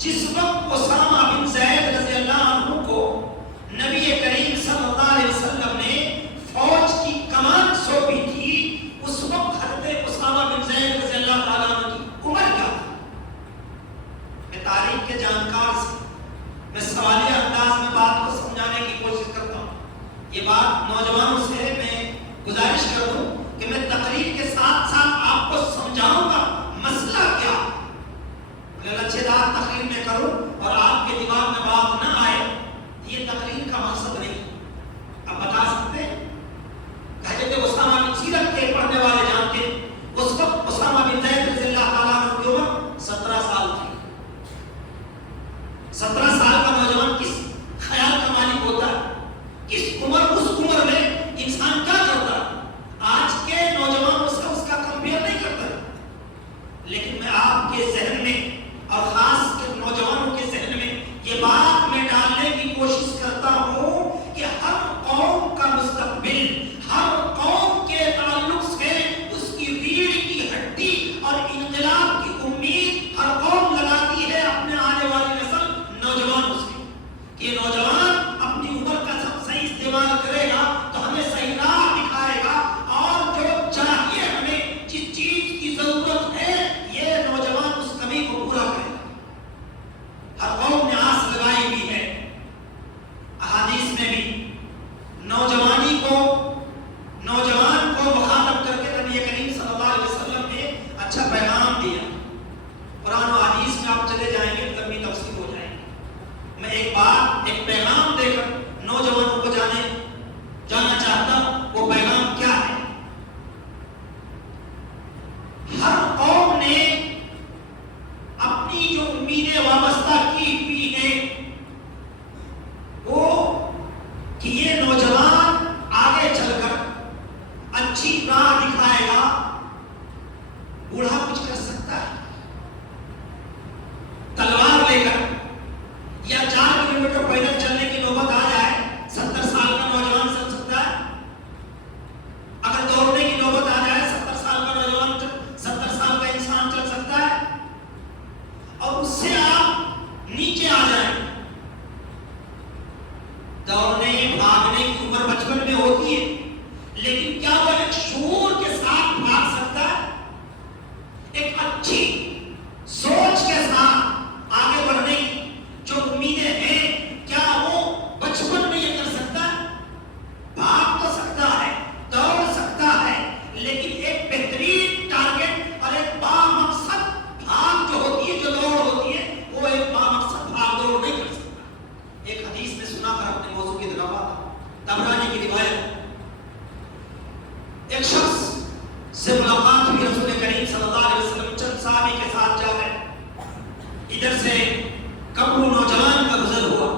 جس وقت اسامہ بن زید رضی اللہ عنہ کو نبی کریم صلی اللہ علیہ وسلم نے فوج کی کمان سونپی تھی، اس وقت حضرت اسامہ بن زید رضی اللہ تعالیٰ عنہ کی عمر کیا تھی؟ میں تاریخ کے جانکار سے میں سوالیہ انداز میں بات کو سمجھانے کی کوشش کرتا ہوں. یہ بات نوجوانوں سے میں گزارش کر دوں کہ میں تقریر کے ساتھ ساتھ آپ کو سمجھاؤں گا مسئلہ کیا. لچے دار تقریر میں کروں اور آپ کے دماغ میں بات نہ آئے، یہ تقریر کا مقصد نہیں. آپ بتا سکتے ہیں حضرت اسامہ بن سیرت کے پڑھنے والے جانتے ہیں اس وقت اسامہ بن زید رضی اللہ تعالیٰ عنہ کی عمر 17 سال تھی. 17 سال کا نوجوان کس خیال کا مالک ہوتا ہے؟ کس عمر، اس عمر میں انسان کیا کرتا ہے؟ آج کے نوجوانوں سے اس کا کمپیئر نہیں کرتا، لیکن میں آپ کے ذہن میں اور خاص کر نوجوانوں کے ذہن میں یہ بات میں ڈالنے کی کوشش کرتا ہوں کہ ہر قوم کا مستقبل، ہر قوم کے تعلق سے اس کی ریڑھ کی ہڈی اور انقلاب کی امید ہر قوم لگاتی ہے اپنے آنے والی نسل نوجوانوں سے. یہ نوجوان اپنی عمر کا سب صحیح استعمال کرے گا تو ہمیں صحیح راہ دکھائے گا، اور جو چاہیے ہمیں جس چیز کی ضرورت ہے یہ نوجوان اس کمی کو پورا کرے گا. ہر قوم نے آس لگائی ہوئی ہے. احادیث میں بھی نوجوان کو مخاطب کر کے نبی کریم صلی اللہ علیہ وسلم نے اچھا پیغام دیا. قرآن و حدیث میں آپ چلے جائیں گے تب بھی تفصیل ہو جائے گی. میں ایک پیغام دے کر نوجوانوں کو جانا چاہتا ہوں. وہ پیغام کیا ہے؟ ہر قوم نے اپنی جو امیدیں وابستہ کی ہوئی ہیں وہ کہ یہ نوجوان آگے چل کر اچھی راہ دکھائے گا. بوڑھا کچھ کر سکتا ہے تلوار لے کر، یا 4 کلومیٹر پیدل چلنے کی نوبت آ جائے 70 سال کا نوجوان چل سکتا ہے. اگر دوڑنے کی نوبت آ جائے 70 سال کا نوجوان، 70 سال کا انسان چل سکتا ہے. اور اس سے آپ نیچے آ جائیں. دوڑنے بھاگنے کی عمر بچپن میں ہوتی ہے، لیکن کیا وہ ایک شعور کے ساتھ بھاگ سکتا ہے؟ ایک اچھی سوچ کے ساتھ آگے بڑھنے کی جو امیدیں ہیں کیا وہ بچپن میں یہ کر سکتا ہے؟ بھاگ تو سکتا ہے، دوڑ سکتا ہے، لیکن ایک بہترین ٹارگٹ اور ایک بامقصد بھاگ جو ہوتی ہے، جو دوڑ ہوتی ہے، وہ ایک بامقصد بھاگ دوڑ نہیں کر سکتا. ایک حدیث میں سنا کر اپنے موضوع کی طرف آتا. طبرانی کی روایت، ایک شخص سے ملاقات ہوئی رسول کریم صلی اللہ علیہ وسلم چند صحابی کے ساتھ جا رہے. ادھر سے کبرو نوجوان کا گزر ہوا.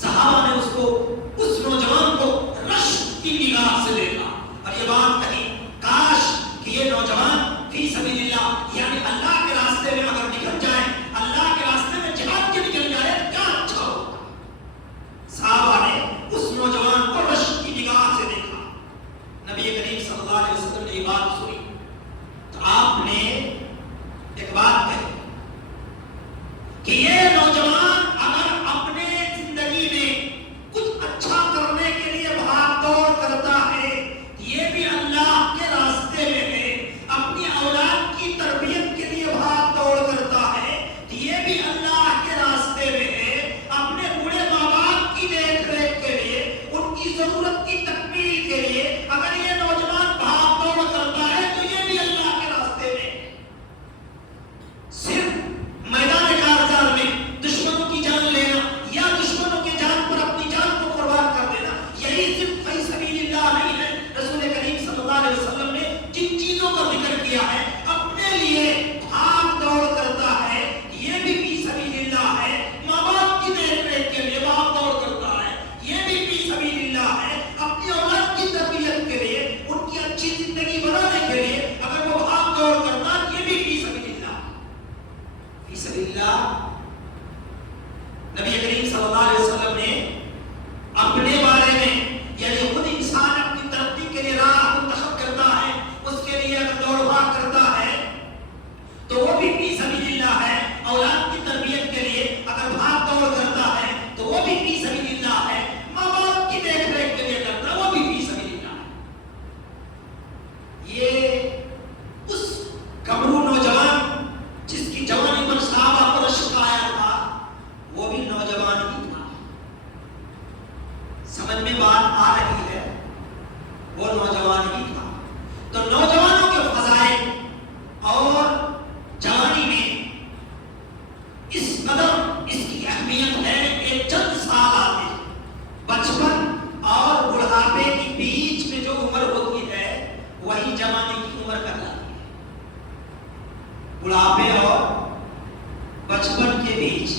صحابہ نے اس نوجوان کو رشک کی نگاہ سے دیکھا اور یہ بات کہی، کاش کہ یہ نوجوان فی سبیل اللہ یعنی اللہ کے راستے میں اگر نکل جائے، اللہ کے راستے میں جہاد کے نکل جائے کیا اچھا ہوگا. صحابہ نے اس نوجوان کو رشک کی نگاہ سے دیکھا. نبی کریم صلی اللہ علیہ وسلم نے یہ بات سنی تو آپ نے ایک بات کہی کہ یہ نوجوان اگر اپنے زندگی میں کچھ بڑھاپے اور بچپن کے بیچ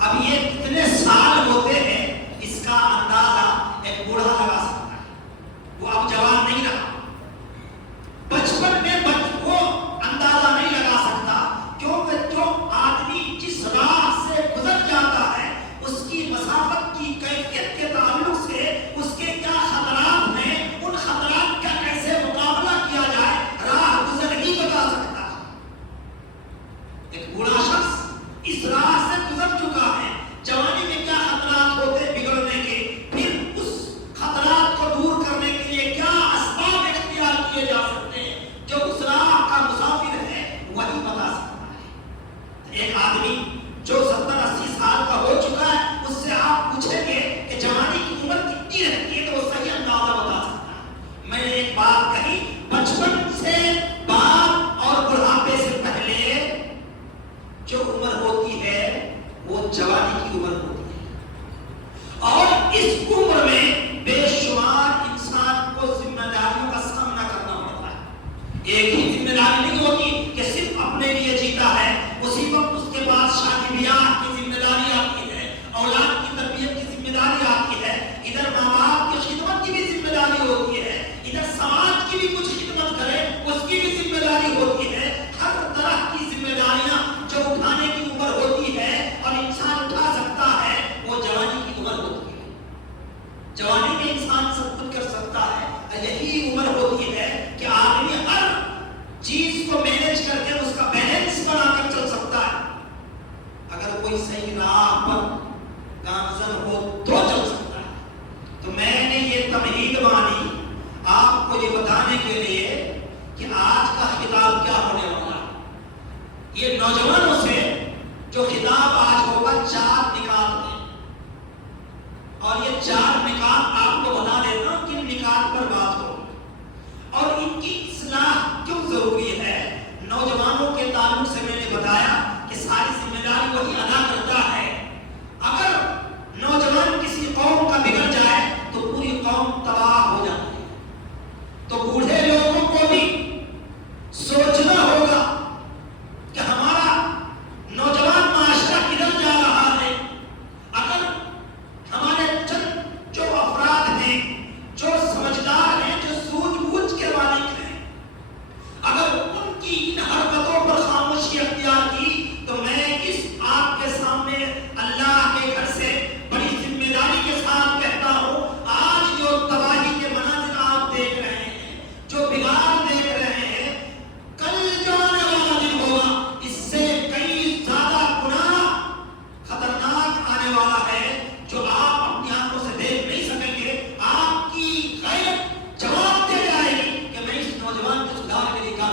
اب یہ کتنے سال ہوتے ہیں اس کا اندازہ ایک بوڑھا لگا سکتا ہے. وہ اب جوان نہیں رہا. بچپن میں وہ اندازہ نہیں لگا سکتا کیونکہ جو آدمی جس راہ سے گزر جاتا ہے اس کی مسافت کی کیفیت کے تعلق سے اس کے کیا خطرات ہیں، ان خطرات کا کیسے مقابلہ کیا جائے راہ گزر ہی بتا سکتا. ایک بوڑھا شخص اس راہ سے گزر چکا ہے، جوانی میں کیا خطرات ہوتے بگڑنے کے، پھر اس خطرات کو دور کرنے کے لیے کیا اسباب اختیار کیے جا سکتے ہیں، جو اس راہ کا مسافر ہے وہی بتا سکتا ہے. ایک آدمی جو 70-80 سال کا ہو چکا ہے اس سے آپ پوچھیں گے کہ جوانی کی عمر کتنی رہتی ہے تو وہ صحیح اندازہ بتا سکتا ہے. میں نے ایک بات کہی، بچپن سے بعد اور بڑھاپے سے پہلے جو عمر ہوتی ہے وہ جوانی کی عمر ہوتی ہے، اور اس عمر میں بے شمار انسان کو ذمہ داریوں کا سامنا کرنا پڑتا ہے. ایک ہی ذمہ داری نہیں ہوتی کہ صرف اپنے لیے جیتا ہے، اسی وقت اس کے بعد شادی بیاہ کی ذمہ داری آتی ہے، اولاد کی تربیت کی ذمہ داری آتی ہے، ادھر ماں باپ کی خدمت کی بھی ذمہ داری ہوتی ہے، ادھر سماج کی بھی کچھ خدمت کرے اس کی بھی ذمہ داری ہوتی ہے. ہر طرح کی ذمہ داریاں جو اٹھانے کی عمر ہوتی ہے اور انسان اٹھا سکتا ہے وہ جوانی کی عمر ہوتی ہے. جوانی میں انسان سب کچھ کر سکتا ہے. یہی عمر ہوتی ہے کہ آدمی ہر چیز کو مینج کر کے اس کا بیلنس بنا کر چل سکتا ہے. اگر کوئی صحیح راہ پر گامزن ہو تو چل سکتا ہے. تو میں نے یہ تمہید مانی آپ کو یہ بتانے کے لیے کہ آج کا خطاب کیا ہونے والا ہے. یہ نوجوانوں سے جو خطاب آج ہوگا 4 نکات میں، اور یہ 4 نکات آپ کو بتا دیتا ہوں کن نکات پر بات ہوگی اور ان کی اصلاح کیوں ضروری ہے. نوجوانوں کے تعلق سے میں نے بتایا کہ ساری ذمہ داری وہی ادا کرتا ہے. اگر نوجوان کسی قوم کا بگڑ جائے تو پوری قوم تباہ ہو جاتی ہے. تو بوڑھے لوگوں کو بھی سوچنا ہوگا کہ ہمارا نوجوان معاشرہ کدھر جا رہا ہے. اگر ہمارے چند جو افراد ہیں، جو سمجھدار ہیں، جو سوجھ بوجھ کے مالک ہیں، اگر ان کی ان حرکتوں پر خاموشی اختیار کی تو میں اس آپ کے سامنے اللہ کے گھر سے بڑی ذمہ داری کے ساتھ کہتا ہوں، آج جو تباہی کے مناظر آپ دیکھ رہے ہیں، جو بگاڑ دیکھ رہے ہیں، کل جو آنے والا دن ہوگا اس سے کئی زیادہ گنا خطرناک آنے والا ہے جو آپ اپنی آنکھوں سے دیکھ نہیں سکیں گے. آپ کی غیرت جواب دے جائے گی کہ میں اس نوجوان کے سدھار کے لیے کیا.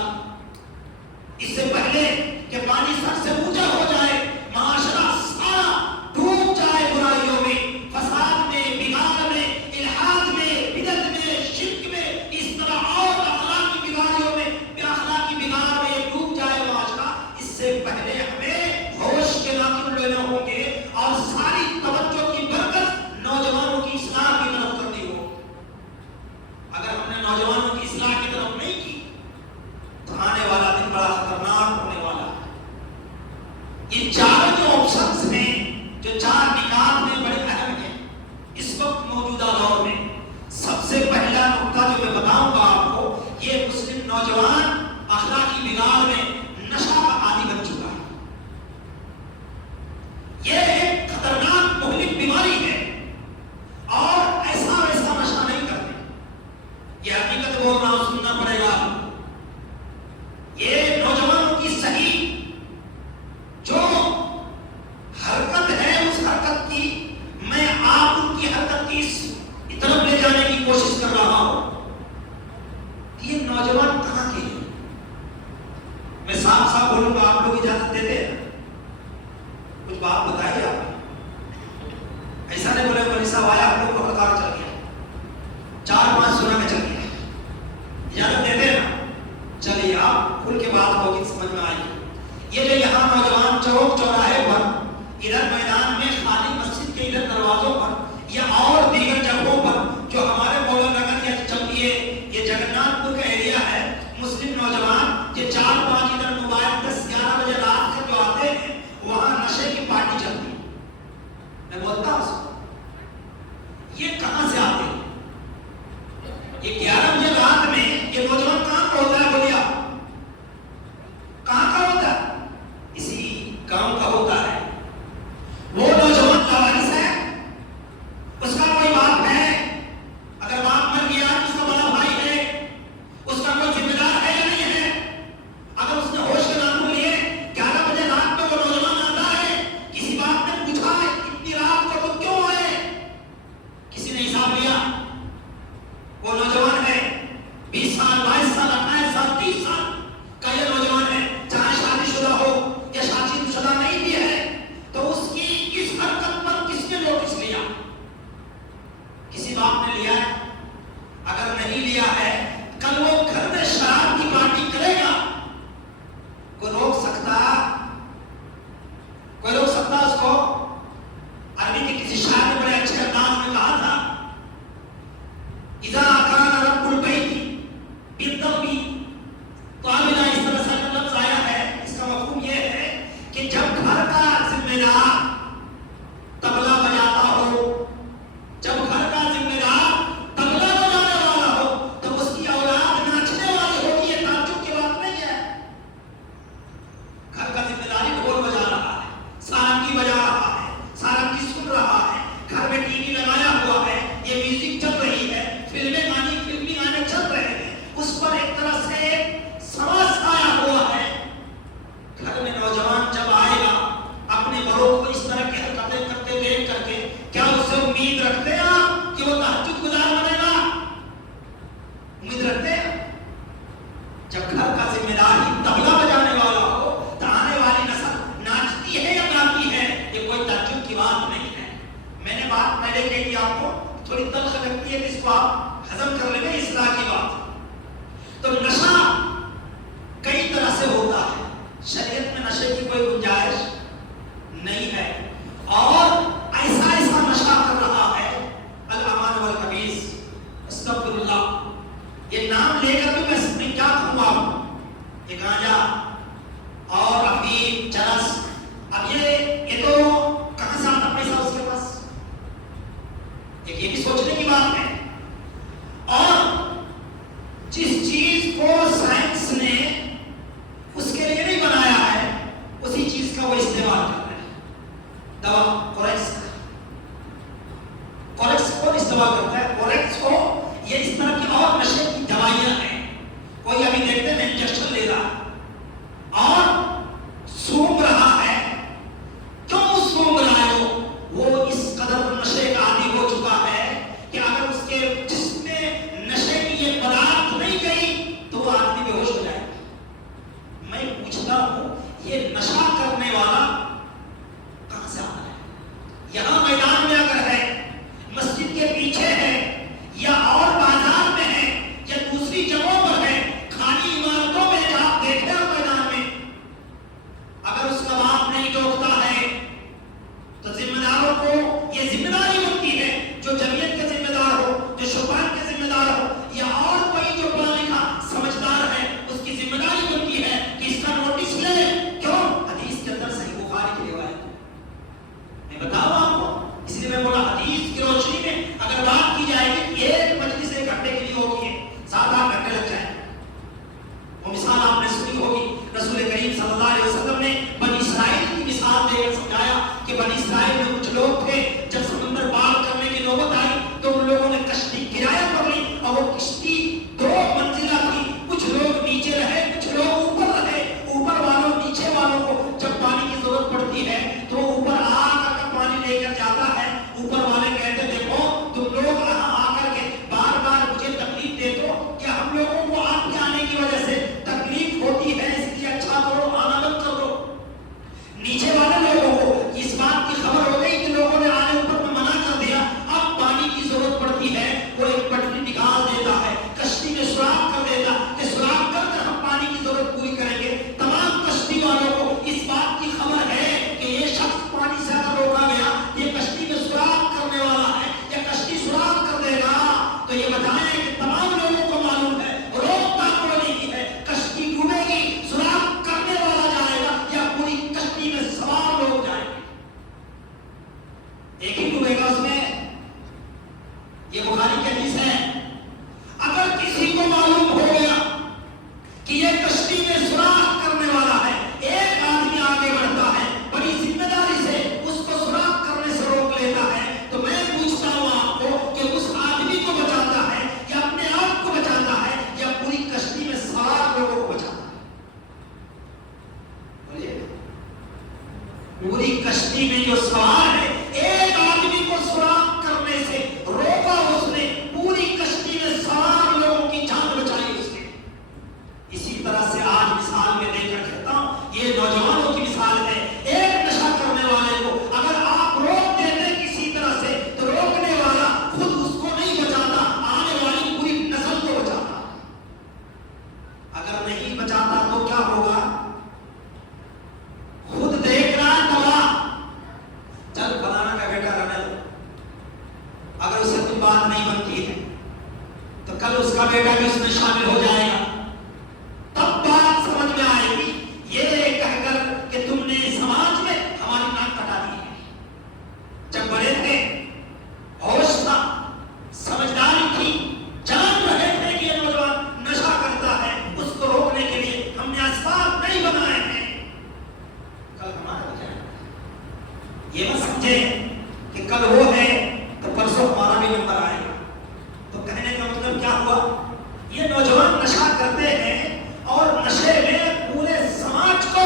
اس سے پہلے کہ پانی سر سے اونچا ہو جائے، معاشرہ سارا ڈوب جائے برائیوں میں، فساد میں، بگاڑ میں، الحاد میں، بدعت میں، شرک میں، اس طرح اور اخلاقی بگاڑیوں میں، بے اخلاقی بگاڑ میں ڈوب جائے معاشرہ. اس سے پہلے ہمیں ہوش کے ناخن لینے ہوں گے اور ساری توجہ کی برکت نوجوانوں کی اصلاح کی طرف کرنی ہو. اگر ہم نے نوجوانوں کی اصلاح کی طرف نہیں کی تو آنے والا دن بڑا خطرناک ہونے والا ہے. یہ 4 جو آپشنز ہیں، جو 4 نکات میں بڑے اہم ہیں اس وقت موجودہ دور میں. سب سے پہلا نقطہ جو میں بتاؤں گا آپ کو، یہ مسلم نوجوان اخلاقی بگاڑ میں نشہ کا عادی بن چکا ہے. یہ ایک خطرناک مہلک بیماری ہے اور ایسا ویسا نشہ نہیں کرتے. یہ حقیقت بول رہا ہوں، سننا پڑے گا. یہ نوجوانوں کی صحیح جو حرکت ہے اس حرکت کی میں آپ ان کی حرکت کی طرف لے جانے کی کوشش کر رہا ہوں. یہ نوجوان کہاں کے ہیں؟ میں صاف صاف بولوں گا، آپ لوگ اجازت دیتے ہیں؟ کچھ بات بتائیے. آپ ایسا نہیں بولے مولوی صاحب آیا آپ لوگ کو ہڑتال چل گیا، 4-5 سنا میں چل گیا. اجازت دیتے ہیں نا؟ چلیے آپ کھل کے بات ہوگی، سمجھ میں آئے گی. یہ جو یہاں نوجوان چوک چوراہے پر، ادھر میدان میں، خالی مسجد کے ادھر دروازوں پر، یا اور دیگر جگہوں پر جو ہمارے مولانا نگر یا چمکیے یہ جگناتھ پور کا ایریا ہے، مسلم نوجوان یہ 4-5 ادھر موبائل 10 گھر میں نوجوان جب آئے گا اپنے بڑوں کو اس طرح کی حرکتیں کرتے دیکھ کر کے کیا اس سے امید رکھتے ہیں آپ کہ وہ تہجد گزار بنے گا؟ امید رکھتے ہیں؟ جب گھر کا ذمہ دار ہی طبلہ بجانے والا ہو تو آنے والی نسل ناچتی ہے یا گاتی ہے؟ یہ کوئی تعجب کی بات نہیں ہے۔ میں نے بات پہلے کہی تھی آپ کو، تھوڑی تلخ لگتی ہے کہ اس کو آپ ہضم کر لیں گے، اصلاح کی بات۔ تو نشہ کئی طرح سے ہوتا ہے، شریعت میں نشے کی کوئی گنجائش نہیں ہے، اور ایسا ایسا نشہ کر رہا ہے الامان والخبیث، استغفر اللہ، یہ نام لے کر بھی میں کیا کہوں آپ کو، یہ گانجا اور افیم، چرس، اب یہ تو کہاں سے آتا پیسہ اس کے پاس؟ ایک یہ بھی سوچنے کی بات ہے۔ اور جس چیز کو سائنس نے اس کے لیے نہیں بنایا ہے اسی چیز کا وہ استعمال کر رہے ہیں۔ دوا کوریکس کون استعمال کرتا ہے؟ کوریکس کو یہ اس طرح کی اور نشے کی دوائیاں ہیں، کوئی ابھی دیکھتے ہیں انجیکشن لے رہا ہے اور سونگ رہا ہے، کیوں سونگ رہا ہے؟ وہ اس قدر نشے کا عادی ہو چکا ہے کہ اگر اس کے جسم میں نشے کی یہ پدارتھ نہیں گئی تو وہ آدمی بے ہوش ہو جائے گا۔ میں پوچھتا ہوں یہ نشہ کرنے والا کہاں سے آتا ہے؟ یہاں میدان میں اگر ہے، مسجد کے پیچھے ہے، یا اور بازار میں ہے، یا دوسری جگہوں پر ہے، خالی عمارتوں میں آپ دیکھیں میدان میں، اگر اس کا باپ نہیں ٹوکتا ہے تو ذمہ داروں کو یہ ذمہ داری بنتی ہے، جو جمعیت کے ذمہ دار ہو، جو شعبان کے ذمہ دار ہو، یا اور کوئی جو پڑھا لکھا سمجھدار ہے، اس کی ذمہ داری بنتی ہے کہ اس کا نوٹس لے۔ کیوں؟ حدیث کے اندر صحیح بخاری کی روایت، میں بتاؤں آپ کو، اس لیے میں بولا حدیث کی روشنی میں اگر بات کی جائے گی، ایک مجلس ایک گھنٹے کے لیے ہوگی ہے، 7-8 گھنٹے لگ جائیں۔ وہ مثال آپ نے سنی ہوگی، رسول کریم صلی اللہ علیہ وسلم نے بنی اسرائیل کی مثال دے کر سمجھایا کہ بنی اسرائیل میں کچھ لوگ تھے، جب سمندر پار کرنے کی نوبت آئی تو ان لوگوں نے کشتی کرایہ پر لی، اور وہ کشتی 2 منزلہ تھی، کچھ لوگ نیچے رہے، کچھ لوگ اوپر رہے۔ اوپر والوں نیچے والوں کو جب پانی کی ضرورت پڑتی ہے تو اوپر آ کر پانی لے کر جاتا ہے، اوپر والے کہتے دیکھو تم لوگ یہاں آ کر کے بار بار مجھے تکلیف دے دو، کہ ہم لوگوں کو آپ کے آنے کی وجہ سے تکلیف ہوتی ہے، اس لیے اچھا کرو، آنا مت کرو۔ نیچے والے لوگوں کو اس بات کی خبر ہو گئی کہ لوگوں نے آنے اوپر میں منع کر دیا، اب پانی کی ضرورت پڑتی ہے، وہ ایک پٹری نکال دیتا ہے، کشتی میں سوراخ کر دیتا کہ سوراخ کر کر ہم پانی کی ضرورت پوری کریں گے۔ تمام کشتی والوں کو اس بات کی خبر ہے کہ یہ شخص پانی سے اگر روکا گیا، یہ کشتی میں سوراخ کرنے والا ہے، یا کشتی سوراخ کر دے گا۔ تو یہ بتائیں کہ تمام لوگوں کو معلوم ہے روکتا کوئی نہیں ہے، کشتی ڈوبے گی، سوراخ کرنے والا جائے گا یا پوری کشتی میں سوار لوگ جائیں گے؟ ایک ہی ڈوبے گا اس میں۔ یہ بخاری کی حدیث ہے۔ اگر کسی کو معلوم ہو گیا کہ یہ کشتی میں سوراخ کرنے والا ہے، ایک آدمی آگے بڑھتا ہے، بڑی ذمہ داری سے اس کو سوراخ کرنے سے روک لیتا ہے، تو میں پوچھتا ہوں آپ کو کہ اس آدمی کو بچاتا ہے یا اپنے آپ کو بچاتا ہے یا پوری کشتی میں سوار لوگوں کو بچاتا ہے؟ بولیے، پوری کشتی میں جو سوار ہے، ایک آدمی کو سوراخ کرنے سے روکا اس نے، پوری کشتی میں سوار لوگوں کی جان بچائی اس نے۔ اسی طرح سے آج مثال میں دے کر کہتا ہوں، یہ نوجوانوں کی مثال ہے۔ ایک نشہ کرنے والے کو اگر آپ روک دیتے کسی طرح سے تو روکنے والا خود اس کو نہیں بچاتا، آنے والی پوری نسل کو بچاتا۔ اگر نہیں بچاتا تو کیا ہوگا؟ خود دیکھنا تباہ۔ چل فلانا کا بیٹا رہنے دو، اگر اسے کوئی بات نہیں بنتی ہے تو کل اس کا بیٹا بھی اس میں شامل ہو جائے گا، تب بات سمجھ میں آئے گی۔ یہ کہہ کر کہ تم نے سماج میں ہماری ناک کٹا دی ہے۔ جب بڑے تھے، ہوش تھا، سمجھداری تھی، جان رہے تھے کہ یہ نوجوان نشہ کرتا ہے، اس کو روکنے کے لیے ہم نے اسباب نہیں بنائے ہیں، کل ہمارا بھی جائے گا۔ یہ مت سمجھے کہ کل وہ ہے تو پرسوں ہمارا بھی نمبر آئے گا۔ تو کہنے کا مطلب کیا ہوا؟ یہ نوجوان نشہ کرتے ہیں اور نشے میں پورے سماج کو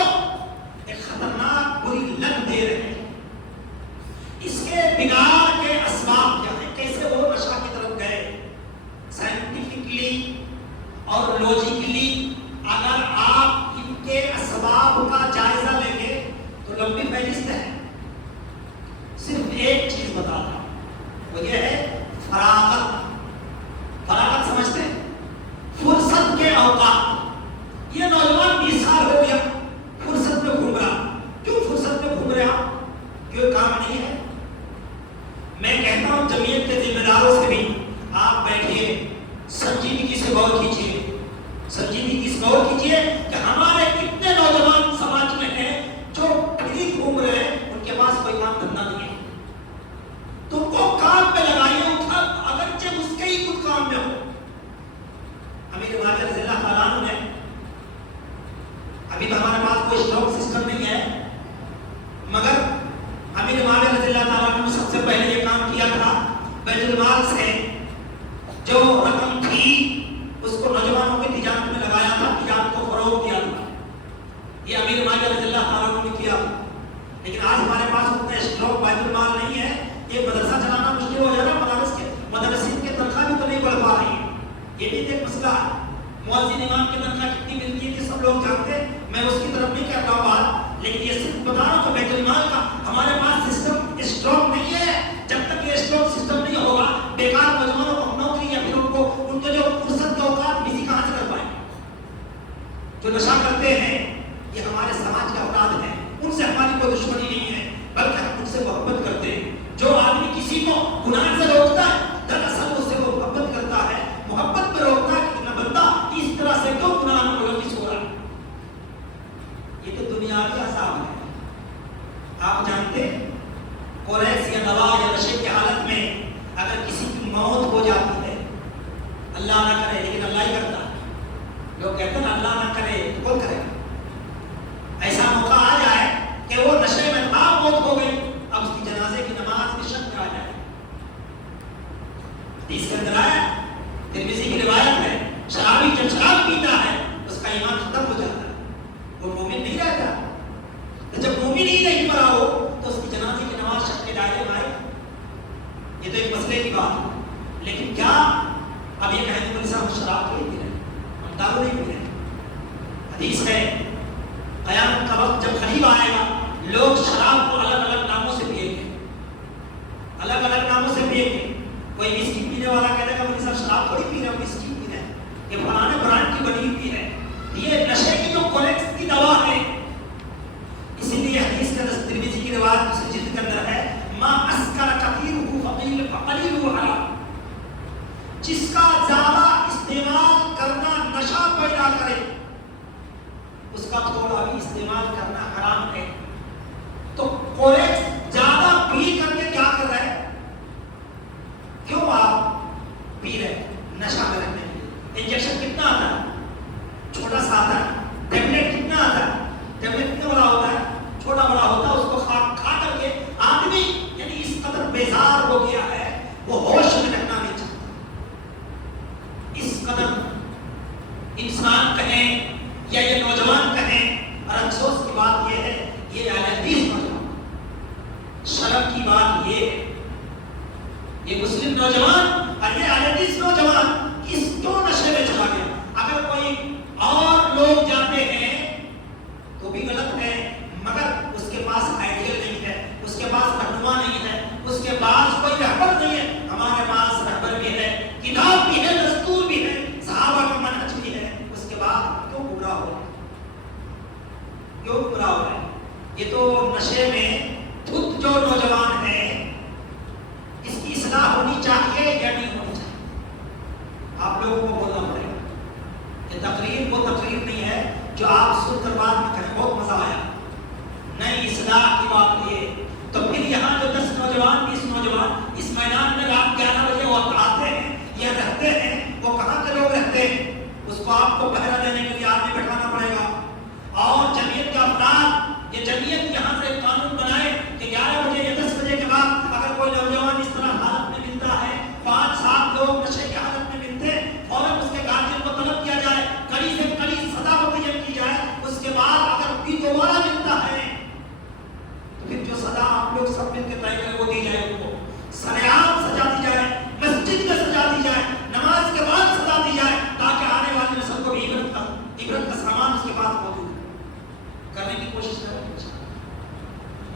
لمبی فہرست ہے، صرف ایک چیز بتا رہا ہوں، وہ یہ ہے فراغت۔ فراغت سمجھتے ہیں؟ فرصت کے اوقات۔ یہ نوجوان 20 سال ہو گیا فرصت میں گھوم رہا۔ کیوں فرصت میں گھوم رہا؟ کیوں کام نہیں ہے؟ میں کہتا ہوں جمعیت کے ذمہ داروں سے بھی آپ بیٹھیے، سنجیدگی سے غور کیجیے، سنجیدگی سے غور کیجیے کہ ہمارے کتنے نوجوان سماج میں ہیں جو ڈگری گھوم رہے ہیں، ان کے پاس کوئی کام دھندا نہیں ہے۔ تو کو کام پہ لگائیے، اگرچہ اس کے ہی کچھ کام میں ہو۔ امیر معاویہ رضی اللہ تعالیٰ عنہ نے، ابھی تو ہمارے پاس کوئی اسٹاک سسٹم نہیں ہے، مگر امیر معاویہ رضی اللہ تعالیٰ عنہ نے سب سے پہلے یہ کام کیا تھا، بیت المال سے جو رقم تھی اس کو نوجوانوں کی تجارت میں لگایا تھا، تجارت کو فروغ دیا تھا۔ یہ امیر معاویہ رضی اللہ تعالیٰ عنہ نے کیا۔ لیکن آج ہمارے پاس اتنے اسٹاک بیت المال نہیں ہے، یہ مدرسہ چلانا مشکل ہو جائے گا، مدرسین کی تنخواہ بھی تو نہیں بڑھ پا رہی ہے، یہ بھی ایک مسئلہ ہے۔ مؤذن امام کی تنخواہ کتنی ملتی ہے کہ سب لوگ جانتے ہیں، میں اس کی طرف نہیں کہتا ہوں بات، لیکن یہ صرف بتا رہا ہوں کہ بیت المال کا ہمارے پاس سسٹم اسٹرانگ نہیں ہے۔ جب تک یہ اسٹرانگ سسٹم نہیں ہوگا، بیکار نوجوانوں کو نوکری یا پھر ان کو جو فرصت کے اوقات بزی کہاں سے کر پائیں گے؟ جو نشہ کرتے ہیں یہ ہمارے سماج کے افراد ہیں، ان سے ہماری کوئی دشمنی نہیں ہے، بلکہ ہم ان سے محبت کرتے ہیں۔ جو آدمی کسی کو گناہ سے روکتا ہے دراصل اس سے وہ محبت کرتا ہے، محبت پہ روکتا ہے کہ نہ بندہ اس طرح سے کیوں گناہ میں ملوث ہو رہا ہے۔ یہ تو دنیاوی عذاب ہے۔ آپ جانتے قریش یا دوا یا نشے کی حالت میں اگر کسی کی موت ہو جاتی ہے، اللہ نہ کرے لیکن اللہ ہی کرتا ہے، لوگ کہتے ہیں اللہ نہ کرے تو کون کرے گا؟ ایسا موقع آ جائے کہ وہ نشے میں تھا، موت ہو گئی، اب اس کی جنازے کی نماز کی شک میں آ جائے۔ حدیث کے اندر آیا، ترمذی کی روایت ہے، شرابی جب شراب پیتا ہے اس کا ایمان ختم ہو جاتا ہے، وہ مومن نہیں رہتا۔ تو جب مومن ہی نہیں مرا ہو تو اس کی جنازے کی نماز شک کے دائرے میں آئے۔ یہ تو ایک مسئلے کی بات ہے، لیکن کیا اب یہ کہیں گے ہم شراب نہیں پی رہے، ہم دارو نہیں پی رہے؟ حدیث ہے قیامت کا وقت جب قریب آئے گا، لوگ شراب کو الگ الگ ناموں سے پیئیں گے، الگ الگ ناموں سے پیئیں گے۔ کوئی وسکی پینے والا کہے گا مجھے سر شراب تھوڑی پی رہے ہیں، وسکی پی رہے ہیں، یہ فلانے برانڈ کی بنی ہوئی ہے، یہ نشے کی جو کولیکس کی دوا ہے۔ اسی لیے حدیث کے اندر ترمذی کی روایت سے جلد کے اندر ہے ما اسکر کثیرہ فقلیلہ حرام، جس کا زیادہ استعمال کرنا نشہ پیدا کرے اس کا تھوڑا بھی استعمال کرنا حرام ہے۔ تو کولیکس زیادہ پی کر کے کیا کر رہے ہیں؟ کیوں آپ پی رہے؟ نشہ کرنے کے لیے۔ انجیکشن کتنا آتا ہے؟ چھوٹا سا آتا ہے۔ ٹیبلٹ کتنا آتا ہے؟ ٹیبلٹ کتنا بڑا ہوتا ہے؟ چھوٹا بڑا ہوتا ہے۔ اس کو کھا کر کے آدمی یعنی اس قدر بیزار ہو گیا ہے، وہ ہوش میں رکھنا نہیں چاہتا۔ اس قدر انسان کہیں یا یہ نوجوان کہیں، اور افسوس کی بات یہ ہے یہ حدیث نوجوان، شرم کی بات یہ ہے، یہ مسلم نوجوان اور یہ حدیث نوجوان اس کیوں نشے میں چلا گیا؟ اگر کوئی اور لوگ جاتے ہیں تو بھی غلط ہے، مگر اس کے پاس آئیڈیل نہیں ہے، اس کے پاس رہنما نہیں ہے، اس کے پاس کوئی رہبر نہیں ہے۔ ہمارے پاس رہبر بھی ہے، کتاب بھی ہے، دستور بھی ہے، صحابہ کا منہج بھی ہے، اس کے بعد کیوں گمراہ ہو رہا ہے؟ کیوں گمراہ ہو رہا ہے؟ یہ تو نشے میں خود جو نوجوان ہے اس کی اصلاح ہونی چاہیے یا نہیں ہونی چاہیے؟ آپ لوگوں کو بولنا پڑے گا۔ یہ تقریر وہ تقریر نہیں ہے جو آپ سن کر بعد میں کہیں بہت مزہ آیا، نہیں، اصلاح کی بات یہ۔ تو پھر یہاں جو 10 نوجوان 20 نوجوان اس میدان میں رات 11 بجے وقت آتے ہیں یا رہتے ہیں، وہ کہاں کے لوگ رہتے ہیں؟ اس کو آپ کو پہرا دینے کے لیے آدمی بٹھانا پڑے گا، اور جمعیت کا افراد، یہ جمعیت یہاں سے قانون بنائے کہ 11 بجے یا 10 بجے کے بعد اگر کوئی نوجوان اس طرح حالت میں ملتا ہے، 5-7 لوگ نشے کی حالت میں ملتے ہیں، فوراً اس کے گارجین کو طلب کیا جائے، کڑی سے کڑی سزا متعین کی جائے۔ اس کے بعد اگر بھی دوبارہ ملتا ہے تو پھر جو سزا آپ لوگ سب مل کے طے کریں وہ دی جائے، ان کو سریعام سزا دی جائے، مسجد میں سزا دی جائے، نماز کے بعد سزا دی جائے، تاکہ آنے والی نسل کو بھی عبرت کا سامان اس کے پاس موجود ہے۔ کرنے کی کوشش کریں۔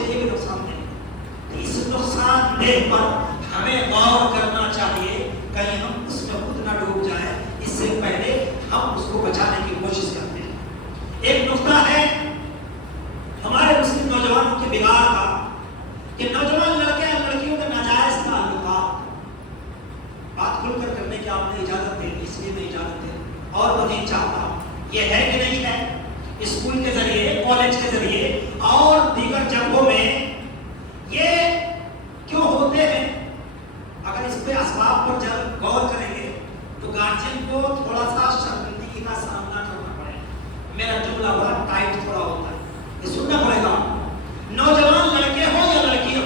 کے لیے بھی نقصان دہ ہے۔ اس نقصان دہ پر ہمیں غور کرنا چاہیے، کہیں ہم اس میں خود نہ ڈوب جائیں، اس سے پہلے ہم اس کو بچانے کی کوشش کرتے ہیں۔ ایک نقطہ ہے ہمارے مسلم نوجوانوں کے بگاڑ کا کہ نوجوان لڑکے اور لڑکیوں کے ناجائز تعلقات بات کھل کر کرنے کی آپ نے اجازت دے دی، اس لیے میں اجازت دے اور مزید چاہتا ہوں، یہ ہے کہ نہیں ہے؟ اسکول کے ذریعے، کالج کے ذریعے اور دیگر جگہوں میں یہ کیوں ہوتے ہیں؟ اگر اس پہ اسباب پر جب غور کریں گے تو گارجین کو تھوڑا سا شرمندگی کا سامنا کرنا پڑے گا۔ میرا جملہ بڑا ٹائٹ تھوڑا ہوتا ہے، یہ سننا پڑے گا۔ نوجوان لڑکے ہوں یا لڑکیاں،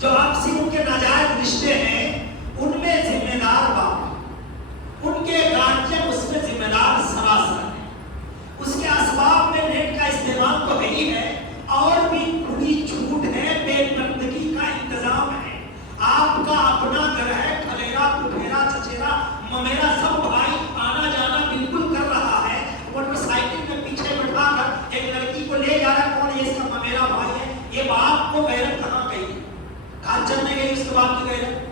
جو آپسی ان کے ناجائز رشتے ہیں، ان میں ذمہ دار باپ، ان کے گارجین اس میں ذمہ دار سراسر ہیں۔ اس کے اسباب میں نیٹ کا استعمال تو ہے ہی ہے، اور بھی کھلی چھوٹ ہے، بے پردگی کا انتظام ہے۔ آپ کا اپنا گھر ہے، کھلیرا پھپھیرا چچیرا ممیرا سب بھائی آنا جانا بالکل کر رہا ہے، موٹر سائیکل میں پیچھے بٹھا کر ایک لڑکی کو لے جا رہا ہے، کون یہ اس کا ممیرا بھائی ہے؟ یہ باپ کو غیرت کہاں گئی؟ کہاں چلنے گئی اس کے باپ کی غیرت؟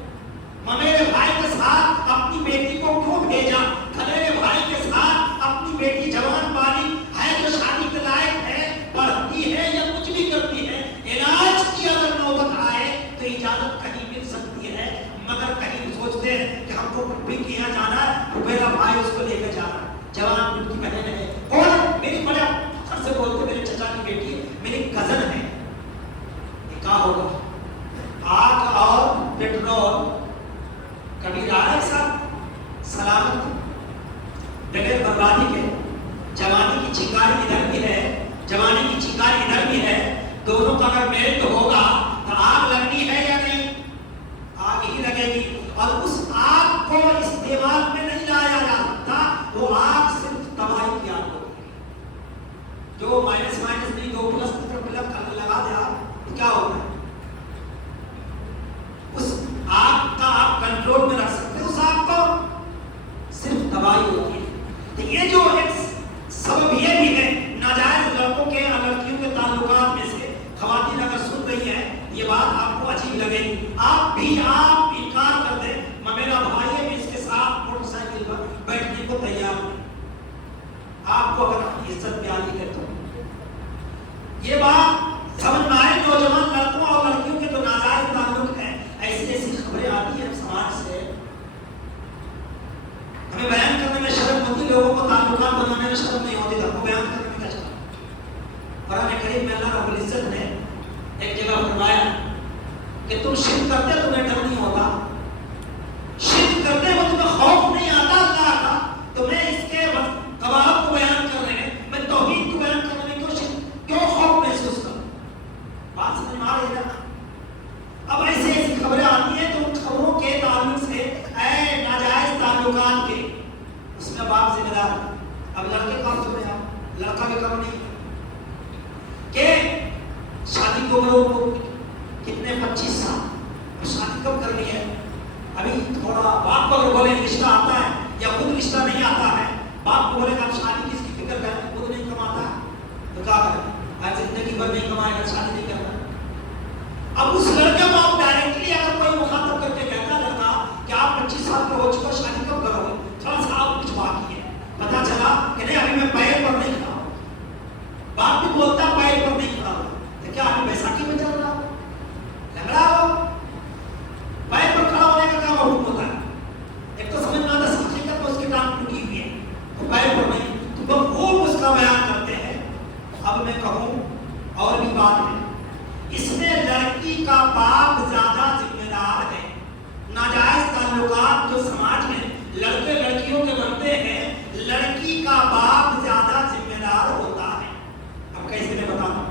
ممیرے بھائی کے ساتھ اپنی بیٹی کو کیوں بھیجا؟ کھلیرے بھائی کے ساتھ اپنی بیٹی جوان بالی ہے جو شادی کے لائق ہے، پڑھتی ہے یا کچھ بھی کرتی ہے، علاج کی اگر نوبت آئے تو اجازت کہیں مل سکتی ہے، مگر کہیں سوچتے ہیں کہ ہم کو بھی کیا جانا ہے، میرا بھائی اس کو لے کر جانا ہے، جوان ان کی بہن ہے، کون میری بڑے فخر سے بولتے میرے چچا کی بیٹی ہے، میری کزن ہے۔ کیا ہوگا؟ آگ اور پیٹرول کبھی رہا ہے ساتھ سلامت بغیر بربادی کے؟ جوانی کی چنگاری ادھر بھی ہے، جوانی کی چنگاری ادھر بھی ہے، دونوں کا اگر میل تو ہوگا تو آگ لگنی ہے یا نہیں؟ آگ ہی لگے گی، اور اس آگ کو استعمال میں نہیں لایا جا سکتا، وہ آگ صرف تباہی کی آگ ہوگی۔ جو مائنس مائنس نہیں، دو پلس لگا دیا تو کیا ہوگا؟ اس آگ کا آپ کنٹرول میں رکھ سکتے، اس آگ کو صرف تباہی ہوتی ہے۔ تو یہ جو ایک سبب یہ بھی ہے ناجائز لڑکوں کے اور لڑکیوں کے تعلقات میں سے، خواتین اگر سن رہی ہیں یہ بات آپ کو عجیب لگے گی، آپ انکار کر دیں، میرا بھائی ہے، میں اس کے ساتھ موٹر سائیکل پر بیٹھنے کو تیار ہوں، آپ کو اگر اپنی عزت پیاری ہے تو یہ بات سمجھ میں آئے۔ نوجوان لڑکوں اور لڑکیوں کے جو ناجائز تعلق ہیں، ایسی ایسی خبریں آتی ہیں سماج سے، ہمیں بیان کرنے میں شرم ہوتی، لوگوں کو تعلقات بنانے میں شرم نہیں ہوتی، ہم کو بیان کرنے میں کیا شرم؟ قرآن کریم میں اللہ رب العزت نے ایک جگہ فرمایا کہ تم شرک کرتے تمہیں ڈر نہیں ہوتا، شرک کرتے ہو تمہیں خوف نہیں آتا اللہ کا، تمہیں اس کے قواعد کو بیان کر رہے ہیں، میں توحید کو بیان کر رہے ہیں، کیوں خوف محسوس کروں؟ بات سمجھ میں آ رہی ہے نا؟ اب ایسی ایسی خبریں آتی ہیں تو ان خبروں کے تعلق سے اے ناجائز تعلقات کے، اس میں باپ ذمہ دار۔ اب لڑکے کام سنے آپ، لڑکا بھی کم نہیں کہ شادی کو کرو کو کتنے 25 سال، شادی کب کرنی ہے؟ ابھی تھوڑا باپ کو اگر بولے رشتہ آتا ہے یا خود رشتہ نہیں آتا ہے، باپ کو بولے کہ آپ شادی کس کی فکر کریں، خود نہیں کماتا ہے تو کیا کریں؟ آج زندگی بھر نہیں کمائے گا، شادی نہیں کرنا۔ اب اس لڑکے کو آپ ڈائریکٹلی اگر کوئی مخاطب کر کے کہتا لڑکا کہ آپ 25 سال کے ہو چکا، شادی کب کرو گے؟ تھوڑا سا آپ کچھ باقی ہے، پتا چلا کہ نہیں ابھی میں پیر پر نہیں کھڑا ہوں، باپ بھی بولتا پیر پر نہیں کھڑا ہوں، تو کیا ابھی بیساکھی میں چل رہا ہو، لگ رہا ہو؟ پیر پر کھڑا ہونے کا کیا حکم ہوتا ہے؟ ایک تو سمجھ میں آتا حقیقت میں اس کی ٹانگ ٹوٹی ہوئی ہے، تو پیر پر نہیں، تو وہ اس کا بیان کرتے ہیں۔ اب میں کہوں اور بھی بات ہے، اس میں لڑکی کا باپ زیادہ ذمہ دار ہے۔ ناجائز تعلقات جو سماج میں لڑکے لڑکیوں کے بنتے ہیں، لڑکی کا باپ زیادہ ذمہ دار ہوتا ہے۔ اب کیسے میں بتاؤں؟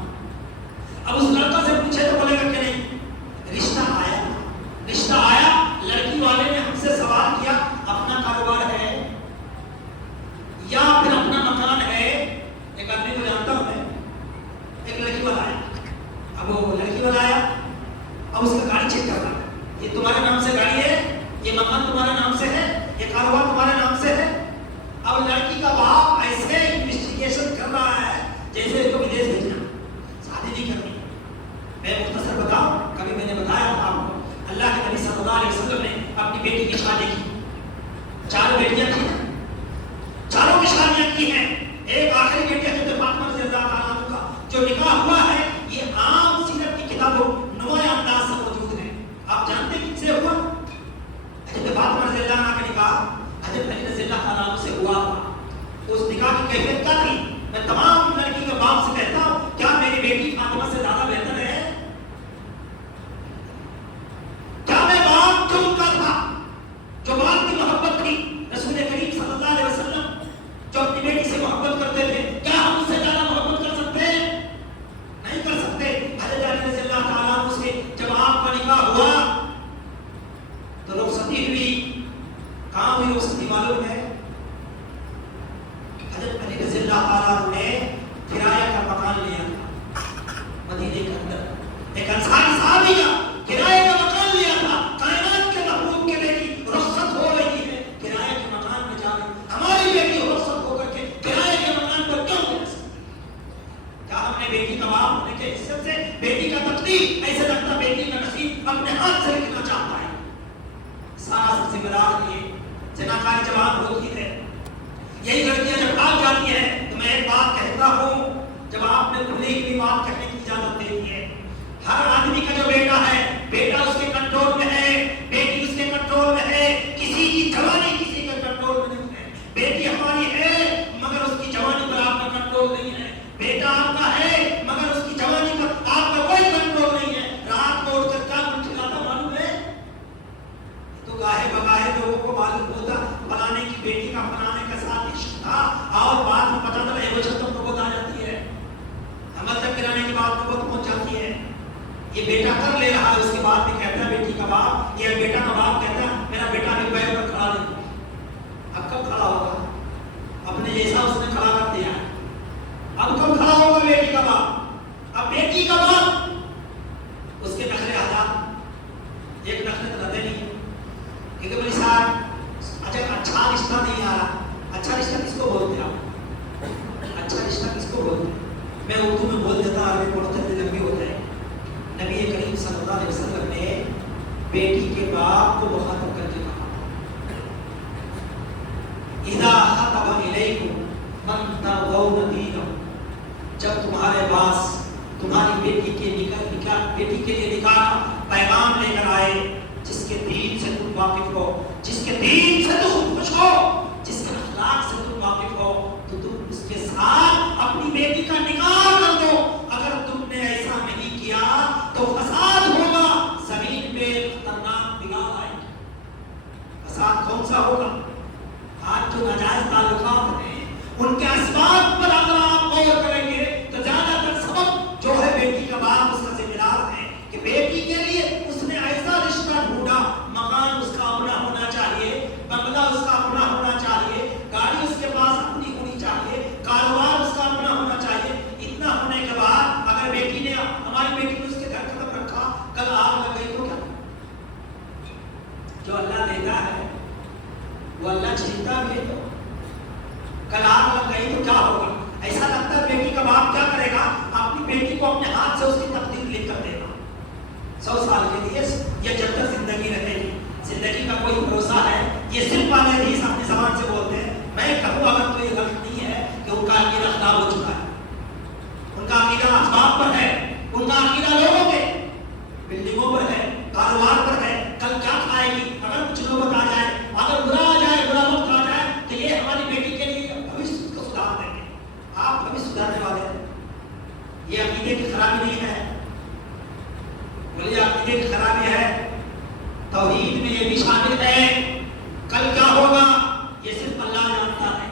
اب اس لڑکا سے پوچھے تو بولے گا کہ نہیں رشتہ آیا، رشتہ آیا، لڑکی والے نے ہم سے سوال کیا اپنا کاروبار ہے یا پھر اپنا مکان ہے۔ ایک آدمی کو جانتا ہوں میں، ایک لڑکی والا آیا، اب وہ لڑکی والا آیا، اب اس کا گاڑی چیک کر رہا ہے، یہ تمہارے نام سے گاڑی ہے، یہ مکان تمہارے نام سے ہے، یہ کاروبار تمہارے نام سے ہے۔ اب لڑکی کا باپ ایسے انویسٹیگیشن کر رہا ہے جیسے تو ودیش بھیجنا، شادی نہیں کرنی، تکلیف ایسے لگتا بیٹی کا نصیب اپنے ہاتھ سے لکھنا چاہتا ہے. سارا ذمہ دار یہ زناکاری جواب ہوتی ہے. یہی لڑکیاں جب بھاگ جاتی ہیں تو میں ایک بات کہتا ہوں, جب آپ نے کھلے کی بھی بات کہنے کی اجازت دے دی ہے, ہر آدمی کا جو بیٹا ہے, بیٹا اس کے کنٹرول میں ہے, بیٹی اس کے کنٹرول میں ہے, کسی کی جوانی کسی کے کنٹرول میں نہیں ہے. بیٹی ہماری ہے مگر اس کی جوانی پر آپ کا کنٹرول نہیں ہے. بیٹا آپ کا ہے مگر اس کی جوانی پر آپ کا کوئی کنٹرول نہیں ہے. رات کو اٹھ کر کیا کچھ کھلاتا معلوم ہے تو گاہے بگاہے لوگوں کو معلوم ہوتا فلانے کی بیٹی کا فلانے کا ساتھ عشق تھا, اور بعد میں پتا چلا یہ وجہ تم کو آ جاتی ہے, عمل تک کرانے کی بات کو پہنچ جاتی ہے. یہ بیٹا کر لے رہا ہے, اس کے بعد میں کہتا ہے بیٹی کا باپ, یہ بیٹا کا باپ کہتا ہے میرا بیٹا بھی پیر پر کھڑا نہیں. اب کب کھڑا ہوگا؟ اپنے جیسا اس نے کھڑا کر دیا. اب کب کھڑا ہوگا بیٹی کا باپ؟ اب بیٹی کا باپ اس کے نخرے آزاد, ایک نخرے تو رہتے نہیں کہ بھائی صاحب اچھا رشتہ نہیں آ رہا. اچھا رشتہ کس کو بولتے ہیں آپ؟ اچھا رشتہ کس کو بولتے ہیں؟ میں اردو میں بول دیتا, عربی پڑھتے لمبی ہوتا ہے. نبی کریم صلی اللہ علیہ وسلم نے بیٹی کے باپ کو مخاطب کر کے کہا, اذا خطب الیکم من ترضون دینہ, جب تمہارے پاس تمہاری بیٹی کے لیے نکاح پیغام لے کر آئے, جس کے دین سے تم واقف ہو, جس کے دین سے تم خوش ہو, جس کے اخلاق سے تم واقف ہو, تو تم اس کے ساتھ اپنی بیٹی کا نکاح کر دو. اگر تم نے ایسا نہیں کیا تو فساد ہوگا, زمین پہ خطرناک بگاڑ آئے گا. فساد کون سا ہوگا؟ آج جو ناجائز تعلقات ہیں ان کے اسباب پر اگر آپ غور کریں گے تو زیادہ تر سبب جو ہے بیٹی کا باپ اس کا ذمہ دار ہے کہ بیٹی کے لیے اس نے ایسا رشتہ ڈھونڈا, مکان اس کا اپنا ہونا چاہیے, بنگلہ اس کا اپنا ہونا چاہیے, گاڑی اس کے پاس اپنی ہونی چاہیے, کاروبار اس کا اپنا ہونا چاہیے. اتنا ہونے کے بعد اگر بیٹی نے ہماری بیٹی نے اس کے گھر قدم رکھا, کل آگ لگ گئی تو کیا؟ جو اللہ دیتا ہے وہ اللہ چھینتا بھی ہے, تو کل آگ لگ گئی تو کیا ہوگا؟ ایسا لگتا ہے بیٹی کا باپ کیا کرے گا, اپنی بیٹی کو اپنے ہاتھ سے اس کی تقدیر لکھ کر دے گا 100 سال کے لیے, یہ جب تک زندگی رہے گی. زندگی کا کوئی بھروسہ ہے؟ یہ صرف والے حدیث اپنی زبان سے بولتے ہیں. میں کہوں اگر تو یہ غلط نہیں ہے کہ ان کا عقیدہ خراب ہو چکا ہے, ان کا عقیدہ اسباب پر ہے, ان کا عقیدہ لوگوں کے بلڈنگوں پر ہے, کاروبار پر ہے, کل کیا کھائے گی, اگر کچھ نوبت آ جائے, اگر برا آ جائے, برا وقت آ جائے تو یہ ہماری بیٹی کے لیے بھوشیہ کو سدھار دیں گے. آپ بھوشیہ سدھارنے والے ہیں. یہ عقیدے کی خرابی نہیں ہے, بولے عقیدے کی خرابی ہے. توحید میں یہ بھی شامل ہے. کل کیا ہوگا یہ صرف اللہ جانتا ہے.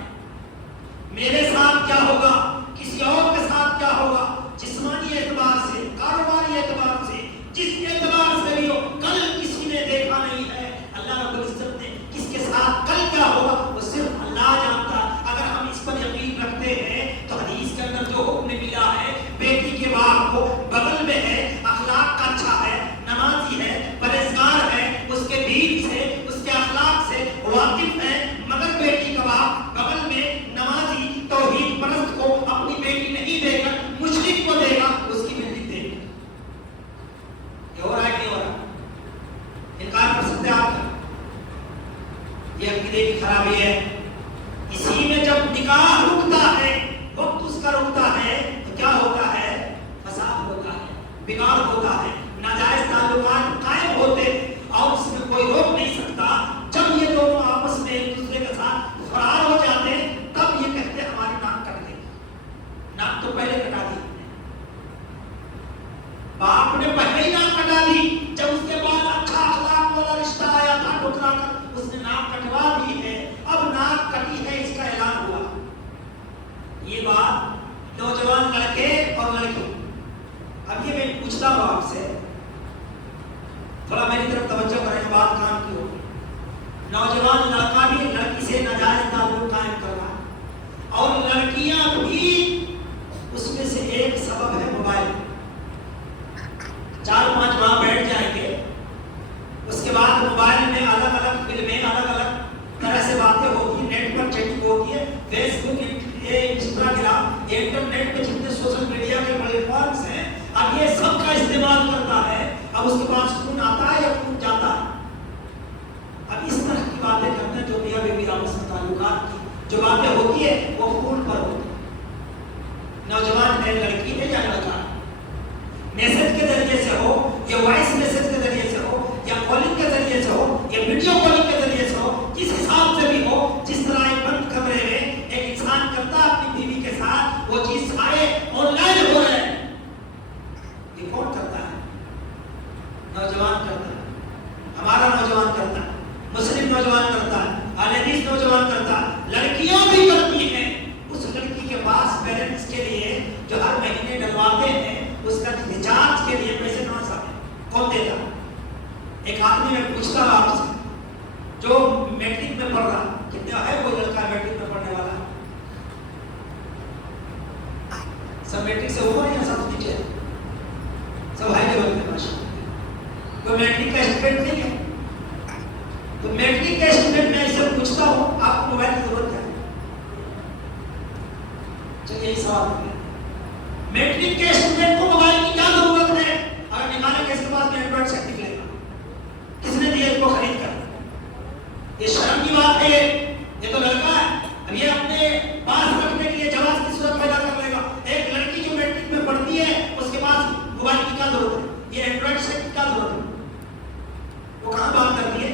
میرے ساتھ کیا ہوگا, کسی اور کے ساتھ کیا ہوگا, جسمانی اعتبار سے, کاروباری اعتبار سے, جس اعتبار سے بھی ہو, کل کسی نے دیکھا نہیں ہے. اللہ رب العزت نے کس کے ساتھ کل کیا ہوگا وہ صرف اللہ جانتا. اگر ہم اس پر یقین رکھتے ہیں تو حدیث کے اندر جو حکم ملا ہے بیٹی کے باپ کو بغل میں ہے, اخلاق کا اچھا ہے, نمازی ہے, پرہیزگار ہے, اس کے دین سے, اس کے اخلاق سے واقف ہے, مگر بیٹی کا باپ بغل میں نمازی توحید پرست کو اپنی بیٹی نہیں دے کر مشرک کو دے گا, اس کی بیٹی دے گا. یہ ہو رہا ہے نہیں ہو رہا؟ انکار کر سکتے آپ کا؟ یہ عقیدے کی خرابی ہے. اسی میں جب نکاح رکتا ہے, وقت اس کا رکتا ہے تو کیا ہوتا ہے؟ فساد ہوتا ہے, بگاڑ ہوتا ہے, ناجائز تعلقات قائم ہوتے اور اس میں کوئی روک نہیں سکتا. جب یہ دونوں آپس میں ایک دوسرے کے ساتھ فرار ہو جاتے ہیں تب یہ کہتے ہیں ہماری ناک کٹ گئی. ناک تو پہلے کٹا دی, باپ نے پہلے ہی ناک کٹا دی. جب اس کے بعد اچھا اخلاق والا رشتہ آیا تھا ٹکرا کر اس نے ناک کٹوا دی ہے. اب ناک کٹی ہے اس کا اعلان ہوا. یہ بات نوجوان لڑکے اور لڑکی, اب یہ میں پوچھتا ہوں آپ سے, تھوڑا میری طرف توجہ کریں, بات کام کی ہوگی. نوجوان لڑکا بھی لڑکی سے ناجائز تعلق قائم کر رہا ہے اور لڑکیاں بھی, اس میں سے ایک سبب ہے موبائل. 4-5 ماہ بیٹھ جائیں گے, اس کے بعد موبائل میں الگ الگ فلمیں, الگ الگ طرح سے باتیں ہوگی, نیٹ پر چیٹنگ ہوتی ہے, فیس بک, انسٹاگرام, انٹرنیٹ پہ جتنے سوشل میڈیا کے پلیٹ فارمز ہیں, اب یہ سب کا استعمال کرتا ہے، اب اس کے پاس خون آتا ہے یا خون جاتا ہے؟ اب اس طرح کی باتیں کرتے ہیں جو میاں بیوی آپس میں تعلقات کی جو باتیں ہوتی ہے وہ فون پر ہوتی ہے۔ نوجوان ہے، لڑکی ہے یا لڑکا ہے، میسج کے ذریعے سے ہو یا وائس میسج کے ذریعے سے ہو یا کالنگ کے ذریعے سے ہو یا ویڈیو کالنگ کے ذریعے سے ہو، جس حساب سے بھی ہو، جس طرح ایک بند کمرے میں ایک انسان کرتا اپنی بیوی کے ساتھ وہ چیز سارے آن لائن ہو رہے ہیں، یہ کون کرتا ہے؟ نوجوان کرتا ہے، ہمارا نوجوان کرتا ہے، مسلم نوجوان کرتا ہے، اہل حدیث نوجوان کرتا ہے، لڑکیاں بھی کرتی ہیں۔ اس لڑکی کے پاس پیرنٹس کے لیے جو ہر مہینے ڈلواتے ہیں اس کا ریچارج کے لیے پیسے کہاں سے آتے ہیں؟ کون دیتا؟ ایک آدمی میں پوچھتا ہوں آپ سے جو میٹرک میں پڑھ رہا، کتنا ہے کوئی لڑکا میٹرک میں پڑھنے والا؟ سب میٹرک سے اوپر یا سب نیچے؟ سب ہائی لیول میں ماشاءاللہ۔ کوئی میٹرک کا اسٹوڈنٹ نہیں ہے؟ تو میٹرک کے اسٹوڈنٹ میں ایسے پوچھتا ہوں آپ کو موبائل کی ضرورت ہے؟ چلیے یہی سوال ہے، میٹرک کے اسٹوڈنٹ کو موبائل کی کیا ضرورت ہے؟ اگر نکالے کہ اس کے پاس میں اینڈرائڈ سیٹ نکلے گا، کس نے دیا اس کو خرید کر؟ یہ شرم کی بات ہے، یہ تو لڑکا ہے، اب یہ اپنے پاس رکھنے کے لیے جواز کی صورت پیدا کر لے گا۔ ایک لڑکی جو میٹرک میں پڑھتی ہے اس کے پاس موبائل کی کیا ضرورت ہے؟ یہ اینڈرائڈ سیٹ کی کیا ضرورت ہے؟ وہ کہاں بات کرتی ہے؟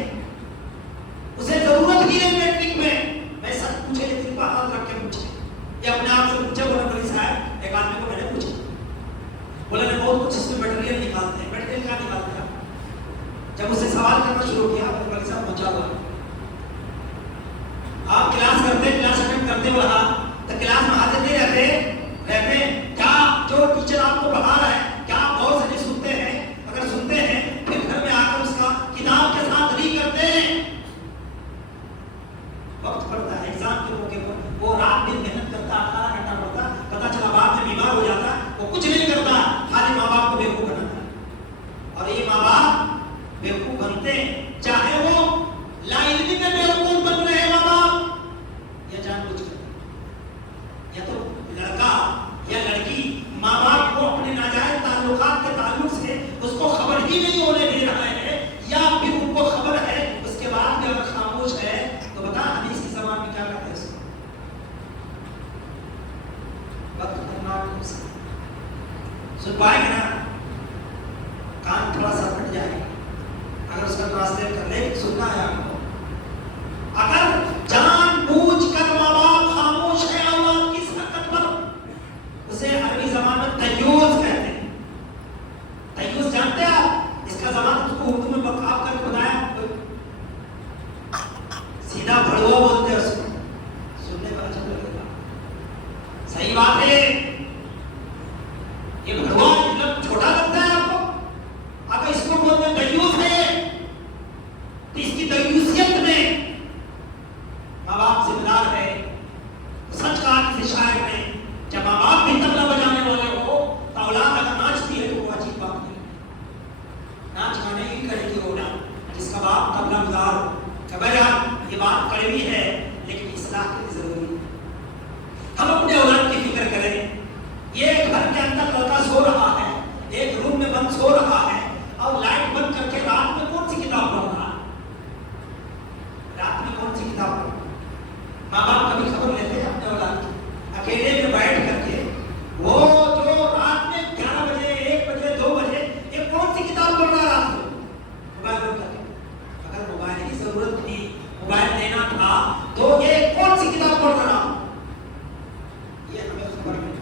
اسے ضرورت ہی ہے میٹرک میں۔ میں سچ پوچھے یہ دل پر ہاتھ رکھ کے پوچھے یا اپنے آپ سے پوچھے، بولے بڑی صاحب ایک آدمی کو میں نے پوچھا، بولے نے بہت کچھ اس میں میٹیریل نکالتے ہیں، میٹیریل کیا نکالتے ہیں؟ جب اسے سوال کرنا شروع کیا بولے بڑی صاحب پہنچا ہوا آپ کلاس کرتے کلاس اٹینڈ کرتے ہو رہا تو کلاس میں حاضر نہیں رہتے کیا جو ٹیچر آپ کو پڑھا رہا ہے کیا آپ غور سے نہیں سنتے ہیں؟ اگر سنتے ہیں پھر گھر میں آ کر اس کا کتاب کے ساتھ ری کرتے ہیں، وقت پڑتا ہے ایگزام کے موقع پر، وہ رات دن محنت کرتا 18 گھنٹہ پڑھتا، پتا چلا بعد میں بیمار ہو جاتا، وہ کچھ نہیں کرتا، خالی ماں باپ کو بیوقوف بناتا ہے۔ اور یہ ماں باپ بیوقوف بنتے ہیں، چاہے وہ لا علمی میں بیوقوف بن رہے ہیں ماں باپ یا جان بوجھ کر، یا تو لڑکا یا لڑکی ماں باپ کو اپنے ناجائز تعلقات کے تعلق سے اس کو خبر ہی نہیں ہونے دے رہا ہے، یا پھر ان کو خبر ہے اس کے بعد بھی اگر خاموش ہے تو بتا حدیث کی زبان میں کیا کہتے ہیں؟ اس کو وقت کرنا سن پائے گا نا، کان تھوڑا سا پھٹ جائے گا اگر اس کا ٹرانسلیٹ کر لے، سننا ہے آپ کو۔ اگر جان بوجھ کر ماں باپ خاموش ہے اولاد کی حرکت پر، اسے عربی زبان میں تیوس کہتے ہیں۔ تیوس جانتے ہیں آپ؟ اس کا زبان اس کو اردو میں بکاف کر کے بتایا، سیدھا بھڑوا بولتے ہیں اس کو، سننے کا اچھا لگے گا، صحیح بات ہے۔ یہ بھڑوا مطلب چھوٹا لگتا ہے آپ کو؟ اگر اس کو بولتے ہیں تیوس ہے تو اس کی تیوسیت میں ماں باپ ذمہ دار ہے۔ سچ کہا کسی شاعر نے، جب ماں باپ بھی طبلہ بجانے والے ہو تو اولاد اگر ناچتی ہے تو وہ عجیب بات نہیں، ناچ گانے ہی کرے گی رونا جس کا باپ طبلہ گزار ہو۔ یہ بات کڑوی ہے لیکن اصلاح کے لیے ضروری ہے۔ ہم اپنے اولاد کی فکر کریں۔ یہ گھر کے اندر لڑکا سو رہا ہے، ایک روم میں بند سو رہا ہے اور لائٹ بند کر کے رات میں کون سی کتاب پڑھ رہا ہے؟ رات میں کون سی کتاب پڑھ رہا ہے؟ ماں باپ کبھی خبر لیتے ہیں اپنے اولاد کی؟ اکیلے میں بیٹھ کر کے وہ جو رات میں 11 بجے 1 بجے 2 بجے یہ کون سی کتاب پڑھ رہا ہے رات کو؟ موبائل بند کر کے۔ اگر موبائل کی ضرورت تھی، موبائل دینا تھا تو یہ کون سی کتاب پڑھ رہا؟ یہ ہمیں خبر نہیں۔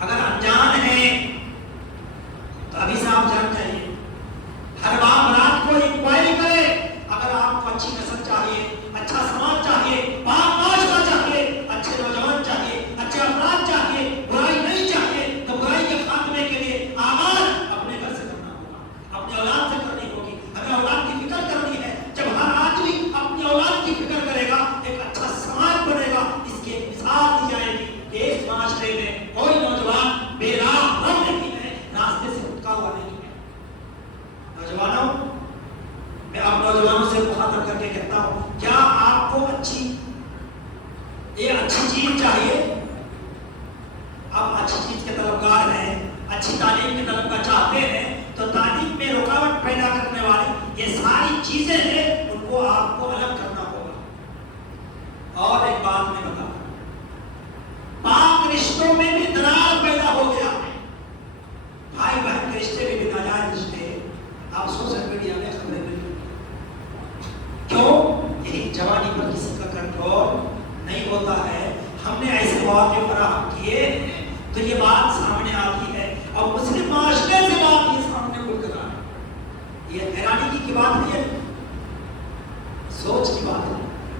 اگر انجان ہے تو ابھی سے آپ جان چاہیے، ہر باپ رات کو انکوائری کرے۔ اگر آپ کو اچھی نسل چاہیے، اچھا سماج چاہیے، پاک معاشرہ چاہیے، اچھے نوجوان چاہیے، اچھے افراد چاہیے، برائی نہیں چاہیے، تو برائی کے خاتمے کے لیے آغاز اپنے گھر سے کرنا ہوگا، اپنے اولاد سے کرنی ہوگی۔ ہمیں اولاد کی فکر کرنی ہے۔ جب ہر آدمی اپنی اولاد کی فکر کرے گا ایک اچھا سماج بنے گا۔ اس کی ایک مثال دی جائے گی کہ اس معاشرے میں کوئی نوجوان بے راہ نہیں ہے، راستے سے بھٹکا ہوا نہیں ہے۔ نوجوانوں، میں آپ نوجوانوں سے مخاطب کر کے کہتا ہوں، کیا آپ کو اچھی چیز چاہیے؟ آپ اچھی چیز کے طلبگار ہیں، اچھی تعلیم کے طلبگار چاہتے ہیں کی بات نہیں ہے، سوچ کی بات ہے۔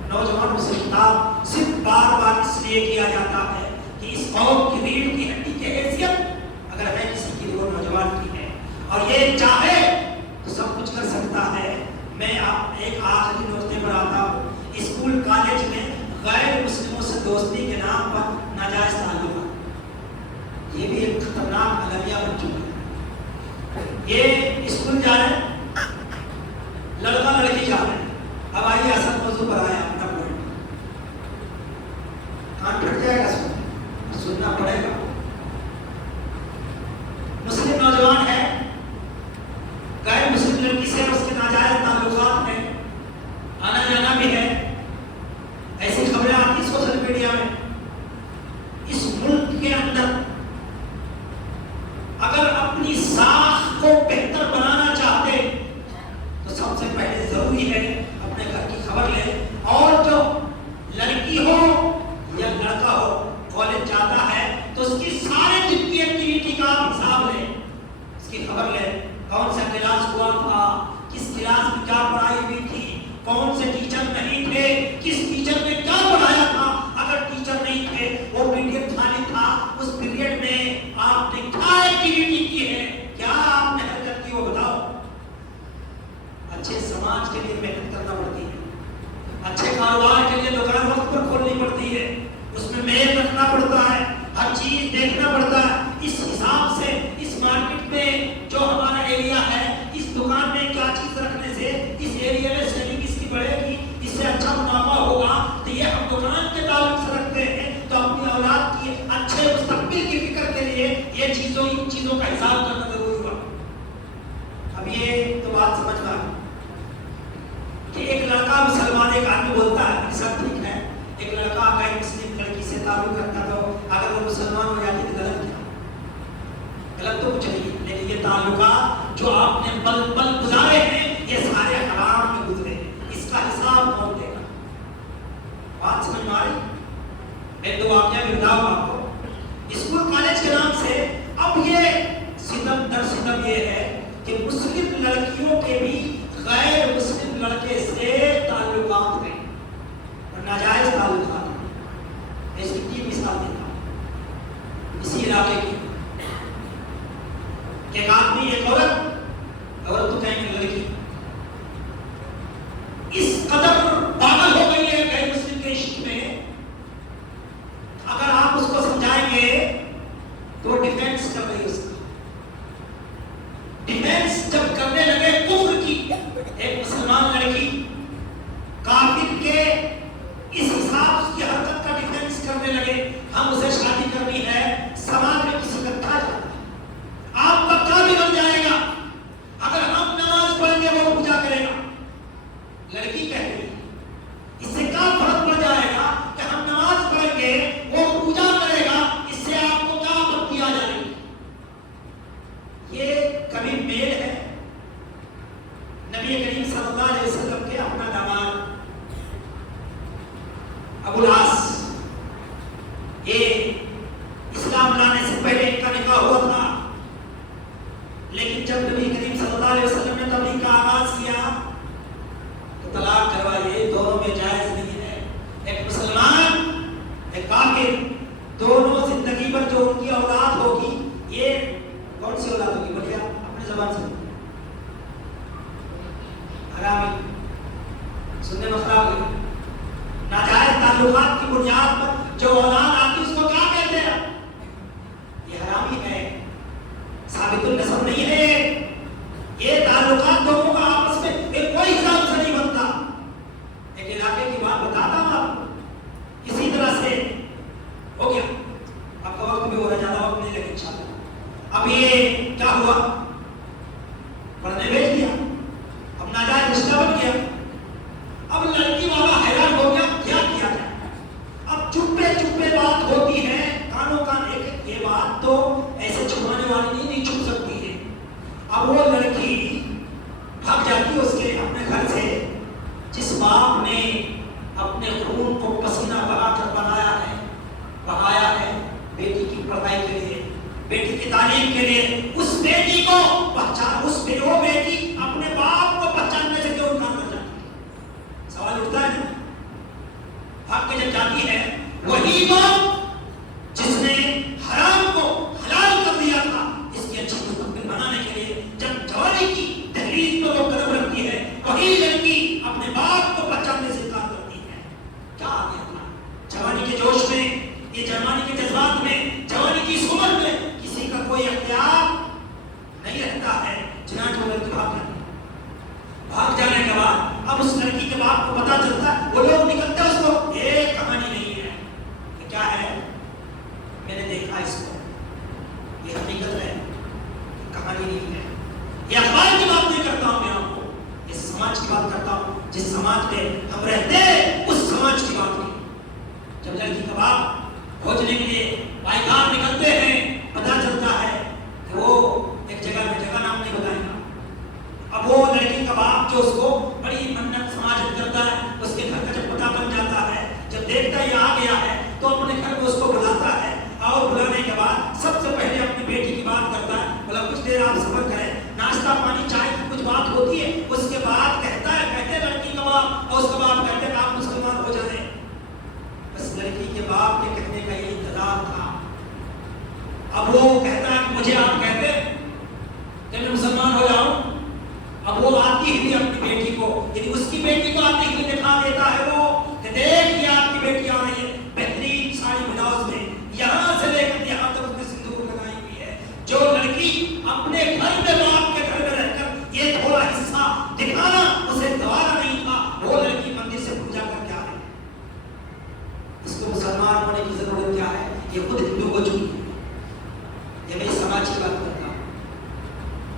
نوجوانوں سے خطاب صرف بار بار اس لیے کیا جاتا ہے کہ اس قوم کی ریڑھ کی ہڈی کی حیثیت اگر ہے کسی کی وہ نوجوان کی ہے، اور یہ چاہے تو سب کچھ کر سکتا ہے۔ میں ایک آخری نقطے پر آتا ہوں۔ اسکول کالج میں غیر مسلموں سے دوستی کے نام پر ناجائز تعلق، یہ بھی ایک خطرناک المیہ بن چکا ہے۔ یہ اسکول جا رہے ہیں، لڑکا لڑکی جا رہے ہیں۔ اب آئیے اصل موضوع پر آیا اپنا پوائنٹ، کان پھٹ جائے گا، سننا پڑے گا۔ مسلم نوجوان ہے، غیر مسلم لڑکی سے اس کے ناجائز تعلقات ہیں، آنا جانا بھی ہے، ایسی خبریں آتی سوشل میڈیا میں۔ اس ملک کے اندر اگر اپنی ساکھ کو بہتر بنانا چاہتے تو سب سے پہلے ضروری ہے اپنے گھر کی خبر لیں، اور جو لڑکی ہو یا لڑکا ہو کالج جاتا ہے تو اس کی سارے دن کی ایکٹیویٹی کا حساب لیں، اس کی خبر لیں، کون سا کلاس ہوا تھا، کس کلاس میں کیا پڑھائی ہوئی تھی، کون سے ٹیچر نہیں تھے، کس ٹیچر نے کیا پڑھایا تھا، اگر ٹیچر نہیں تھے وہ پیریڈ خالی تھا، اس پیریڈ میں آپ نے کیا ایکٹیویٹی کی ہے، کیا آپ نے حرکت کی وہ بتاؤ۔ اچھے سماج کے لیے محنت کرنا پڑتی ہے، اچھے کاروبار کے لیے دکان وقت پر کھولنی پڑتی ہے، اس میں میل رکھنا پڑتا ہے، ہر چیز دیکھنا پڑتا ہے۔ اس حساب سے اس مارکیٹ میں جو ہمارا ایریا ہے، اس دکان میں کیا چیز رکھنے سے اس ایریا میں سیلنگ اس کی بڑھے گی، اس سے اچھا منافع ہوگا، تو یہ ہم دکان کے تعلق سے رکھتے ہیں۔ تو اپنی اولاد کی اچھے مستقبل کی فکر کے لیے یہ ان چیزوں کا حساب کرنا ضروری ہوا۔ اب یہ تو بات سمجھ میں کہ ایک لڑکا مسلمان ایک آدمی بولتا ہے سب ٹھیک ہے، ایک لڑکا غیر مسلم لڑکی سے تعلق رکھتا تو اگر وہ مسلمان ہو جاتی تو غلط کیا؟ غلط تو کچھ نہیں، لیکن یہ تعلقات جو آپ نے پل پل گزارے ہیں یہ سارے حرام میں گزرے، اس کا حساب کون دے گا؟ بات سمجھ میں آ رہی؟ میں دو واقعہ بھی بتاؤں آپ کو۔ اسکول کالج کے نام سے اب یہ ستم در ستم یہ ہے کہ مسلم لڑکیوں کے بھی غیر مسلم لڑکے سے تعلقات ہیں اور ناجائز تعلقات ہیں۔ میں اس کی 3 مثال دیتا ہوں اسی علاقے کی۔ ایک آدمی ایک عورت تو کہیں گے لڑکی اس قدر پاگل ہو گئی ہے غیر مسلم کے عشق میں، اگر آپ اس کو سمجھائیں گے تو ڈیفینس کر رہی ہے، اس کا ڈیفینس جب کرنے لگے کفر کی، ایک مسلمان لڑکی کافر کے اس حساب اس کی حرکت کا ڈیفینس کرنے لگے، ہم اسے شادی کرنی ہے، سماج میں کسی کا کھا جاتا ہے، آپ کا کیا بھی بن جائے گا، اگر ہم نماز پڑھیں گے وہ پوجا کرے گا۔ لڑکی کہہ رہی ہے اس سے کیا فرق پڑ جائے گا کہ ہم نماز پڑھیں گے وہ پوجا کرے گا، اس سے آپ کو کیا آپتی آ جائے گی؟ یہ کبھی میل ہے؟ نبی کریم صلی اللہ علیہ وسلم کے اپنا داماد ابو العاص، یہ اسلام لانے سے پہلے ان کا نکاح ہوا تھا، لیکن جب نبی کریم صلی اللہ علیہ وسلم نے تبلیغ کا آغاز کیا تو طلاق کروائیے، دونوں میں جائز نہیں ہے۔ ایک مسلمان ایک کافر، دونوں زندگی پر جو ان کی اولاد ہوگی، یہ کون سی اولاد ہوگی؟ بڑھیا اپنے زبان سے حرامی، سننے میں خراب ہوئی، ناجائز تعلقات کی بنیاد پر جو اولاد آتی اس کو کیا کہتے ہیں؟ یہ حرامی ہے، ثابت النسب نہیں ہے، یہ تعلقات دونوں کا آپس میں ایک کوئی حساب سے نہیں بنتا۔ ایک علاقے کی بات بتاتا ہوں آپ کو، اسی طرح سے ہو گیا، آپ کا وقت بھی ہو رہا، زیادہ وقت نہیں لگے انشاءاللہ۔ اب یہ کیا ہوا، پڑھنے بھیج دیا، اب ناجائز رشتہ بن گیا، اب لڑکی والا حیران ہو گیا کیا کیا جائے۔ اب چپے چپے بات ہوتی ہے، کانوں کان ایک، یہ بات تو ایسے چھپانے والی نہیں چھپ سکتی ہے۔ اب وہ لڑکی بھاگ جاتی ہے اس کے اپنے گھر سے، جس باپ نے اپنے خون کو پسینہ بہا کر بہایا ہے بیٹی کی پڑھائی کے لیے، بیٹی کی تعلیم کے لیے، اس بیٹی کو پہچان، وہ بیٹی اپنے باپ کو پہچان موت جس نے حرام کو حلال کر دیا تھا، اس کی اچھی مستقبل بنانے کے لیے جب جوانی کی دہلیز پر وہ قدم رکھتی ہے، وہی لڑکی اپنے باپ کو بچانے سے انکار کرتی ہے. کیا آ گیا تھا جوانی کے جوش میں، یہ جوانی کے جذبات میں، جوانی کی اس عمر میں کسی کا کوئی اختیار نہیں رہتا ہے. چنانچہ وہ لڑکی بھاگ جانے کے بعد اب اس لڑکی کے باپ کو پتا چلتا ہے، وہ لوگ نکلتے اس کو، یہ کہانی نہیں ہے کہ کیا ہے، میں نے دیکھا اس کو، یہ حقیقت ہے، کہانی نہیں ہے. یہ اخبار کی بات نہیں کرتا ہوں میں آپ کو، یہ سماج کی بات کرتا ہوں. جس سماج میں ہم رہتے ہیں اس سماج کی بات نہیں. جب لڑکی کا باپ کھوجنے کے لیے پائیدار نکلتے ہیں، پتا چلتا ہے کہ وہ ایک جگہ میں، جگہ نام نہیں بتائیں گا. اب وہ لڑکی کا باپ جو اس کو بڑی منت سماجت کرتا ہے، اس کے گھر کا جب پتہ بن جاتا ہے، جب دیکھتا ہے یہ آ گیا ہے تو اپنے گھر میں اس کو بلاتا ہے. اور بلانے کے بعد سب سے پہلے اپنی بیٹی کی بات کرتا ہے، بولا کچھ دیر آپ صبر کریں، ناشتہ پانی چائے کی کچھ بات ہوتی ہے. اس کے بعد کہتا ہے، کہتے لڑکی کا باپ اور اس کا باپ کہتے ہیں آپ مسلمان ہو جائیں. بس لڑکی کے باپ کے کہنے کا یہ انتظار تھا. اب وہ کہتا ہے کہ مجھے آپ کہتے کہ میں مسلمان ہو جاؤں. اب وہ آتی ہوئی اپنی بیٹی کو، یعنی اس کی بیٹی کو آتی ہوئی دکھا دیتا ہے وہ کہ دیکھ یہ آپ کی بیٹی آ رہی ہے بہترین ساڑی بلاؤز میں، یہاں سے لے کر یہاں تک اس نے سندور لگائی ہوئی ہے. جو لڑکی اپنے گھر میں، باپ کے گھر میں رہ کر یہ تھوڑا حصہ دکھانا اسے گوارا نہیں تھا، وہ لڑکی مندر سے پوجا کر کے آ رہی ہے. اس کو مسلمان ہونے کی ضرورت کیا ہے؟ یہ خود ہندو ہو چکی ہے. یہ میں سماج کی بات کرتا ہوں.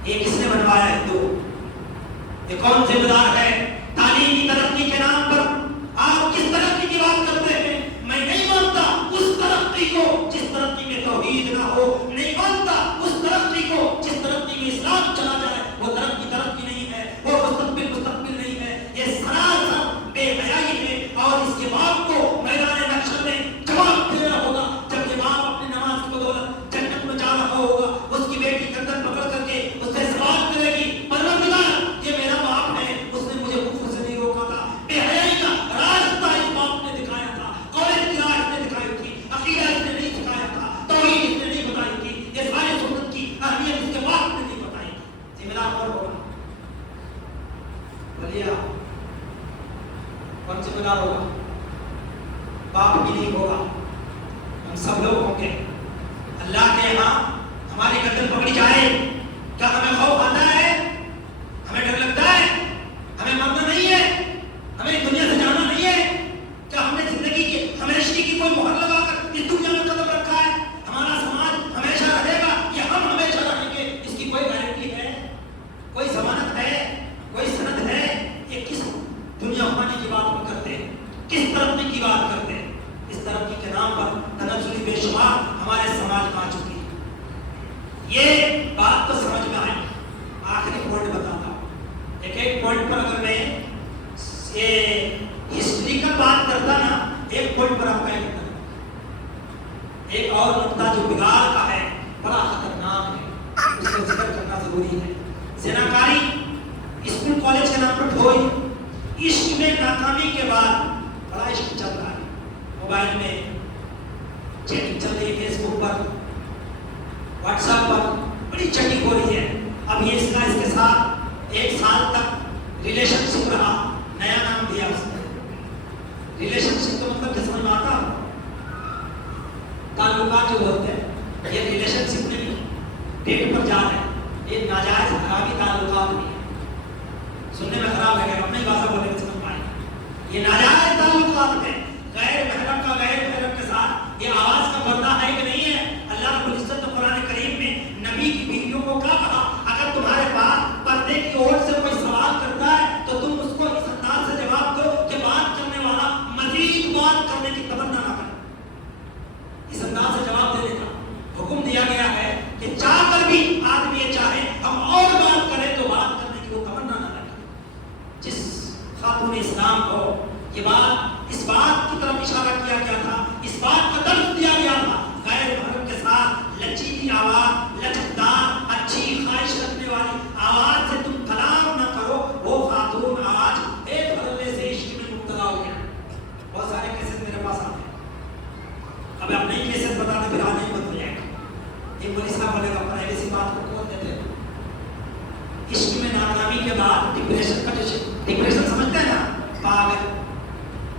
یہ کس نے بنوایا ہندو؟ یہ کون ذمہ دار ہے؟ تعلیم کی ترقی کے نام پر آپ کس ترقی کی بات کرتے ہیں؟ میں نہیں مانتا اس ترقی کو جس ترقی میں توحید نہ ہو، نہیں مانتا اس ترقی کو جس ترقی میں اسلام چلا جائے. وہ ترقی نہیں ہے، وہ مستقبل نہیں ہے. یہ سراسر بے حیائی ہے. اور اس کے باپ کو میدان محشر میں جواب دینا ہوگا جب یہ باپ اپنی نماز کی بدولت جنت میں جا رہا ہوگا. اس کی بیٹی گردن پکڑ کر کے اس سے سوال کرے گی، پروردگار یہ میرا باپ ہے، اس نے مجھے کفر سے نہیں روکا تھا. بے حیائی کا راستہ اس باپ نے دکھایا تھا، قوم کی راہ اس نے دکھائی تھی، عقیدہ اس نے نہیں سکھایا تھا، توحید اس نے نہیں بتائی تھی، یہ سارے سنت کی اہمیت اس کے باپ نے نہیں بتائی تھی. ذمہ دار کون ہوگا؟ بولیے کون ذمہ دار ہوگا؟ باپ بھی نہیں ہوگا، ہم سب لوگ ہوں گے. اللہ کے یہاں ہماری گردن پکڑی جائے کیا ہمیں خوف آتا ہے؟ ہمیں ڈر لگتا ہے؟ ہمیں مرنا نہیں ہے؟ ہمیں دنیا سے جانا نہیں ہے؟ کیا ہم نے زندگی کی ہمیشگی کی کوئی مہر لگا کر اس دنیا میں قدم رکھا ہے؟ ہمارا سماج ہمیشہ رہے گا یا ہم ہمیشہ رہیں گے؟ اس کی کوئی گارنٹی ہے؟ کوئی ضمانت ہے؟ کوئی سند ہے؟ یہ کس دنیا بنانے کی بات ہم کرتے ہیں، کس ترقی کی بات کرتے ہیں؟ اس ترقی کے نام پر تنزلی بے شمار ہمارے سماج میں آ چکی ہے. یہ بات تو سمجھ میں آئی. آخری پوائنٹ بتاتا ہوں. ایک پوائنٹ پر اگر میں یہ ہسٹوریکل بات کرتا نا، ایک پوائنٹ پر آپ کا ایک اور نقطہ جو بگاڑ کا ہے، بڑا خطرناک ہے، اس کا ذکر کرنا ضروری ہے. زناکاری اسکول کالج کے نام پر ڈھوئی، عشق میں ناکامی کے بعد بڑا عشق چل رہا ہے. موبائل میں چیٹنگ چل رہی ہے، فیس بک پر، واٹس ایپ پر بڑی چیٹنگ ہو رہی ہے. اب یہ اس کے ساتھ 1 سال تک ریلیشن شپ رہا، نیا نام دیا اس نے. ریلیشن شپ کا مطلب کیا سمجھ میں آتا؟ تعلقات جو ہوتے ہیں، یہ ریلیشن شپ نہیں، ڈیٹ پر جا رہے ہیں. یہ ناجائز حرامی تعلقات نہیں. سننے میں خراب لگے گا، اپنی بھاشا بولنے میں سمجھ پائیں. یہ ناجائز تعلقات ہیں، غیر محرم کا غیر محرم کے ساتھ. یہ آواز کا پردہ ہے کہ نہیں ہے؟ اللہ رب العزت نے قرآن کریم میں نبی کی بیویوں کو کیا کہا؟ اگر تمہارے پاس پردے کی اور سے کوئی سوال کرتا ہے تو تم اس کو اس انداز سے جواب دو کہ بات کرنے والا مزید بات کرنے کی تمنا نہ کرے. اس انداز سے جواب دینے کا حکم دیا گیا ہے کہ چاہ کر بھی آدمی یہ چاہے ہم اور بات کریں تو بات کرنے کی وہ تمنا نہ کرے. جس خاتون اسلام کو یہ بات، اس بات کی طرف اشارہ کیا گیا تھا، اس بات کا درس دیا گیا تھا، غیر محرم کے ساتھ لچیلی آواز، لچکدار، اچھی خواہش رکھنے والی آواز سے تم کلام نہ کرو. وہ خاتون آج ایک بھرلے سے عشق میں مبتلا ہو گیا. بہت سارے کیسز میرے پاس آتے ہیں. ترقی کے بعد ڈپریشن کا جو ڈپریشن سمجھتے ہیں نا، پاگل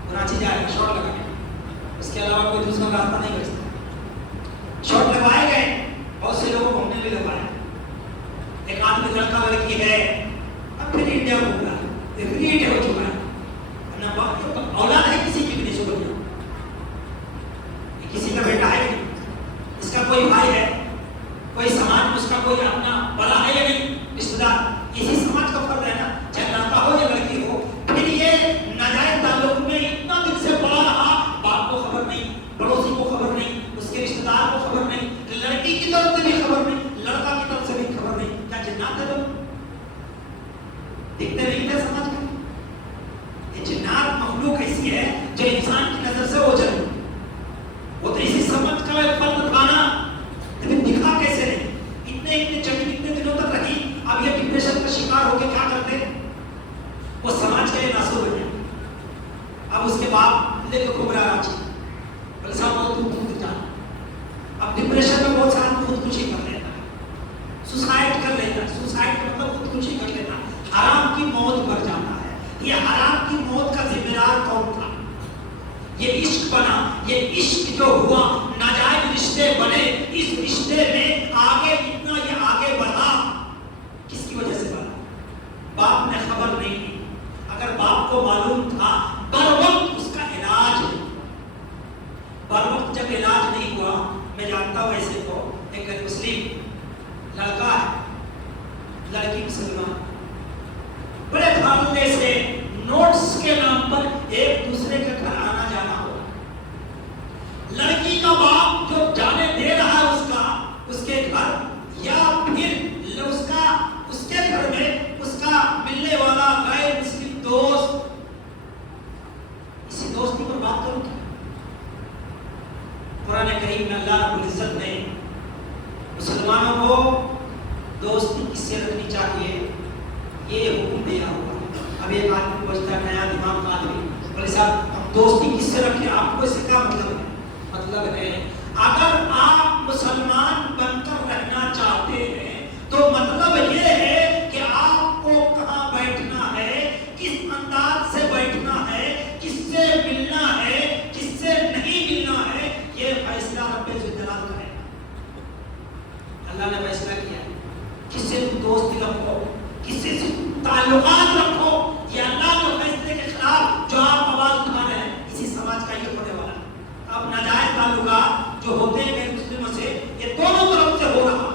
کراچی جا رہے شاٹ لگا گئے، اس کے علاوہ کوئی دوسرا راستہ نہیں بچتا. شاٹ لگوائے گئے، بہت سے لوگوں کو ہم نے بھی لگوایا. ایک آدمی لڑکا لڑکی ہے، اب پھر انڈیا گھوم رہا ہے، ریٹ ہو چکا ہے، اولاد ہے کسی کی بھی نہیں شکر کیا، کسی کا بیٹا ہے نہیں، اس کا کوئی بھائی ہے، کوئی سماج میں اس کا کوئی اپنا بڑا ہے یا نہیں رشتہ دار، اسی سماج کا فرد ہے نا، چاہے لڑکا ہو یا لڑکی ہو. پھر یہ ناجائز تعلق میں اتنا دن سے پڑا رہا، باپ کو خبر نہیں، پڑوسی کو خبر نہیں، اس کے رشتہ دار کو خبر نہیں، لڑکی کی طرف سے بھی خبر نہیں، لڑکا کی طرف سے بھی خبر نہیں. کیا جنات ہے لوگ دیکھتے نہیں تھے سماج میں؟ یہ جنات مخلوق ایسی ہے جو انسان کی نظر سے اوجھل ہے. وہ تو اسی سمجھ کا ایک فرد تھا نا، لیکن دکھا کیسے نہیں؟ اتنے اتنے دنوں تک رہی. اب یہ ڈپریشن کا شکار ہو کے کیا کرتے؟ وہ سماج کے لیے ناسور ہو گیا. اب اس کے بعد لے کے گھوم رہا راچی، بولے صاحب بہت دور جا. اب ڈپریشن میں بہت سارا خودکشی کر لیتا ہے، سوسائڈ کر لیتا ہے. سوسائڈ کا مطلب خودکشی کر لیتا ہے، حرام کی موت مر جاتا ہے. یہ حرام کی موت کا ذمہ دار کون تھا؟ یہ عشق بنا، یہ عشق جو ہوا، ناجائز رشتے بنے. اس رشتے میں آگے اتنا یہ آگے بڑھا، کس کی وجہ سے بڑھا؟ باپ نے خبر نہیں دی. اگر باپ کو معلوم تھا بر وقت اس کا علاج ہے. بر وقت جب علاج نہیں ہوا، میں جانتا ہوں ایسے کو ایک مسلم لڑکا ہے، لڑکی مسلمان، بڑے دھڑلے سے نوٹس کے نام پر ایک دوسرے کے گھر آنا جانا ہوا. لڑکی کا باپ جو جانے دے رہا ہے اس کے گھر، یا پھر اس کے گھر میں اس کا ملنے والا غیر مسلم دوست. اسی دوستی پر بات کروں کیا؟ قرآن کریم میں اللہ رب العزت نے مسلمانوں کو دوستی کس سے رکھنی چاہیے یہ حکم دیا ہوا. اب ایک آدمی پوچھتا ہے، نیا دماغ کا آدمی، بولے صاحب ہم دوستی کس سے رکھیں؟ آپ کو اس سے کیا مطلب ہے؟ مطلب ہے اگر آپ مسلمان بن کر رہنا چاہتے ہیں تو مطلب یہ ہے کہ آپ کو کہاں بیٹھنا ہے، کس انداز سے بیٹھنا ہے، کس سے ملنا ہے، کس سے نہیں ملنا ہے، یہ فیصلہ رب الجلال کا ہے. اللہ نے فیصلہ کیا ہے کس سے دوستی رکھو، کس سے تعلقات رکھو. یہ اللہ کے فیصلے کے خلاف جو آپ آواز اٹھا رہے ہیں، اسی سماج کا یہ ہونے والا ہے. اب ناجائز تعلقات جو ہوتے ہیں غیر مسلموں سے، یہ دونوں طرف سے ہو رہا.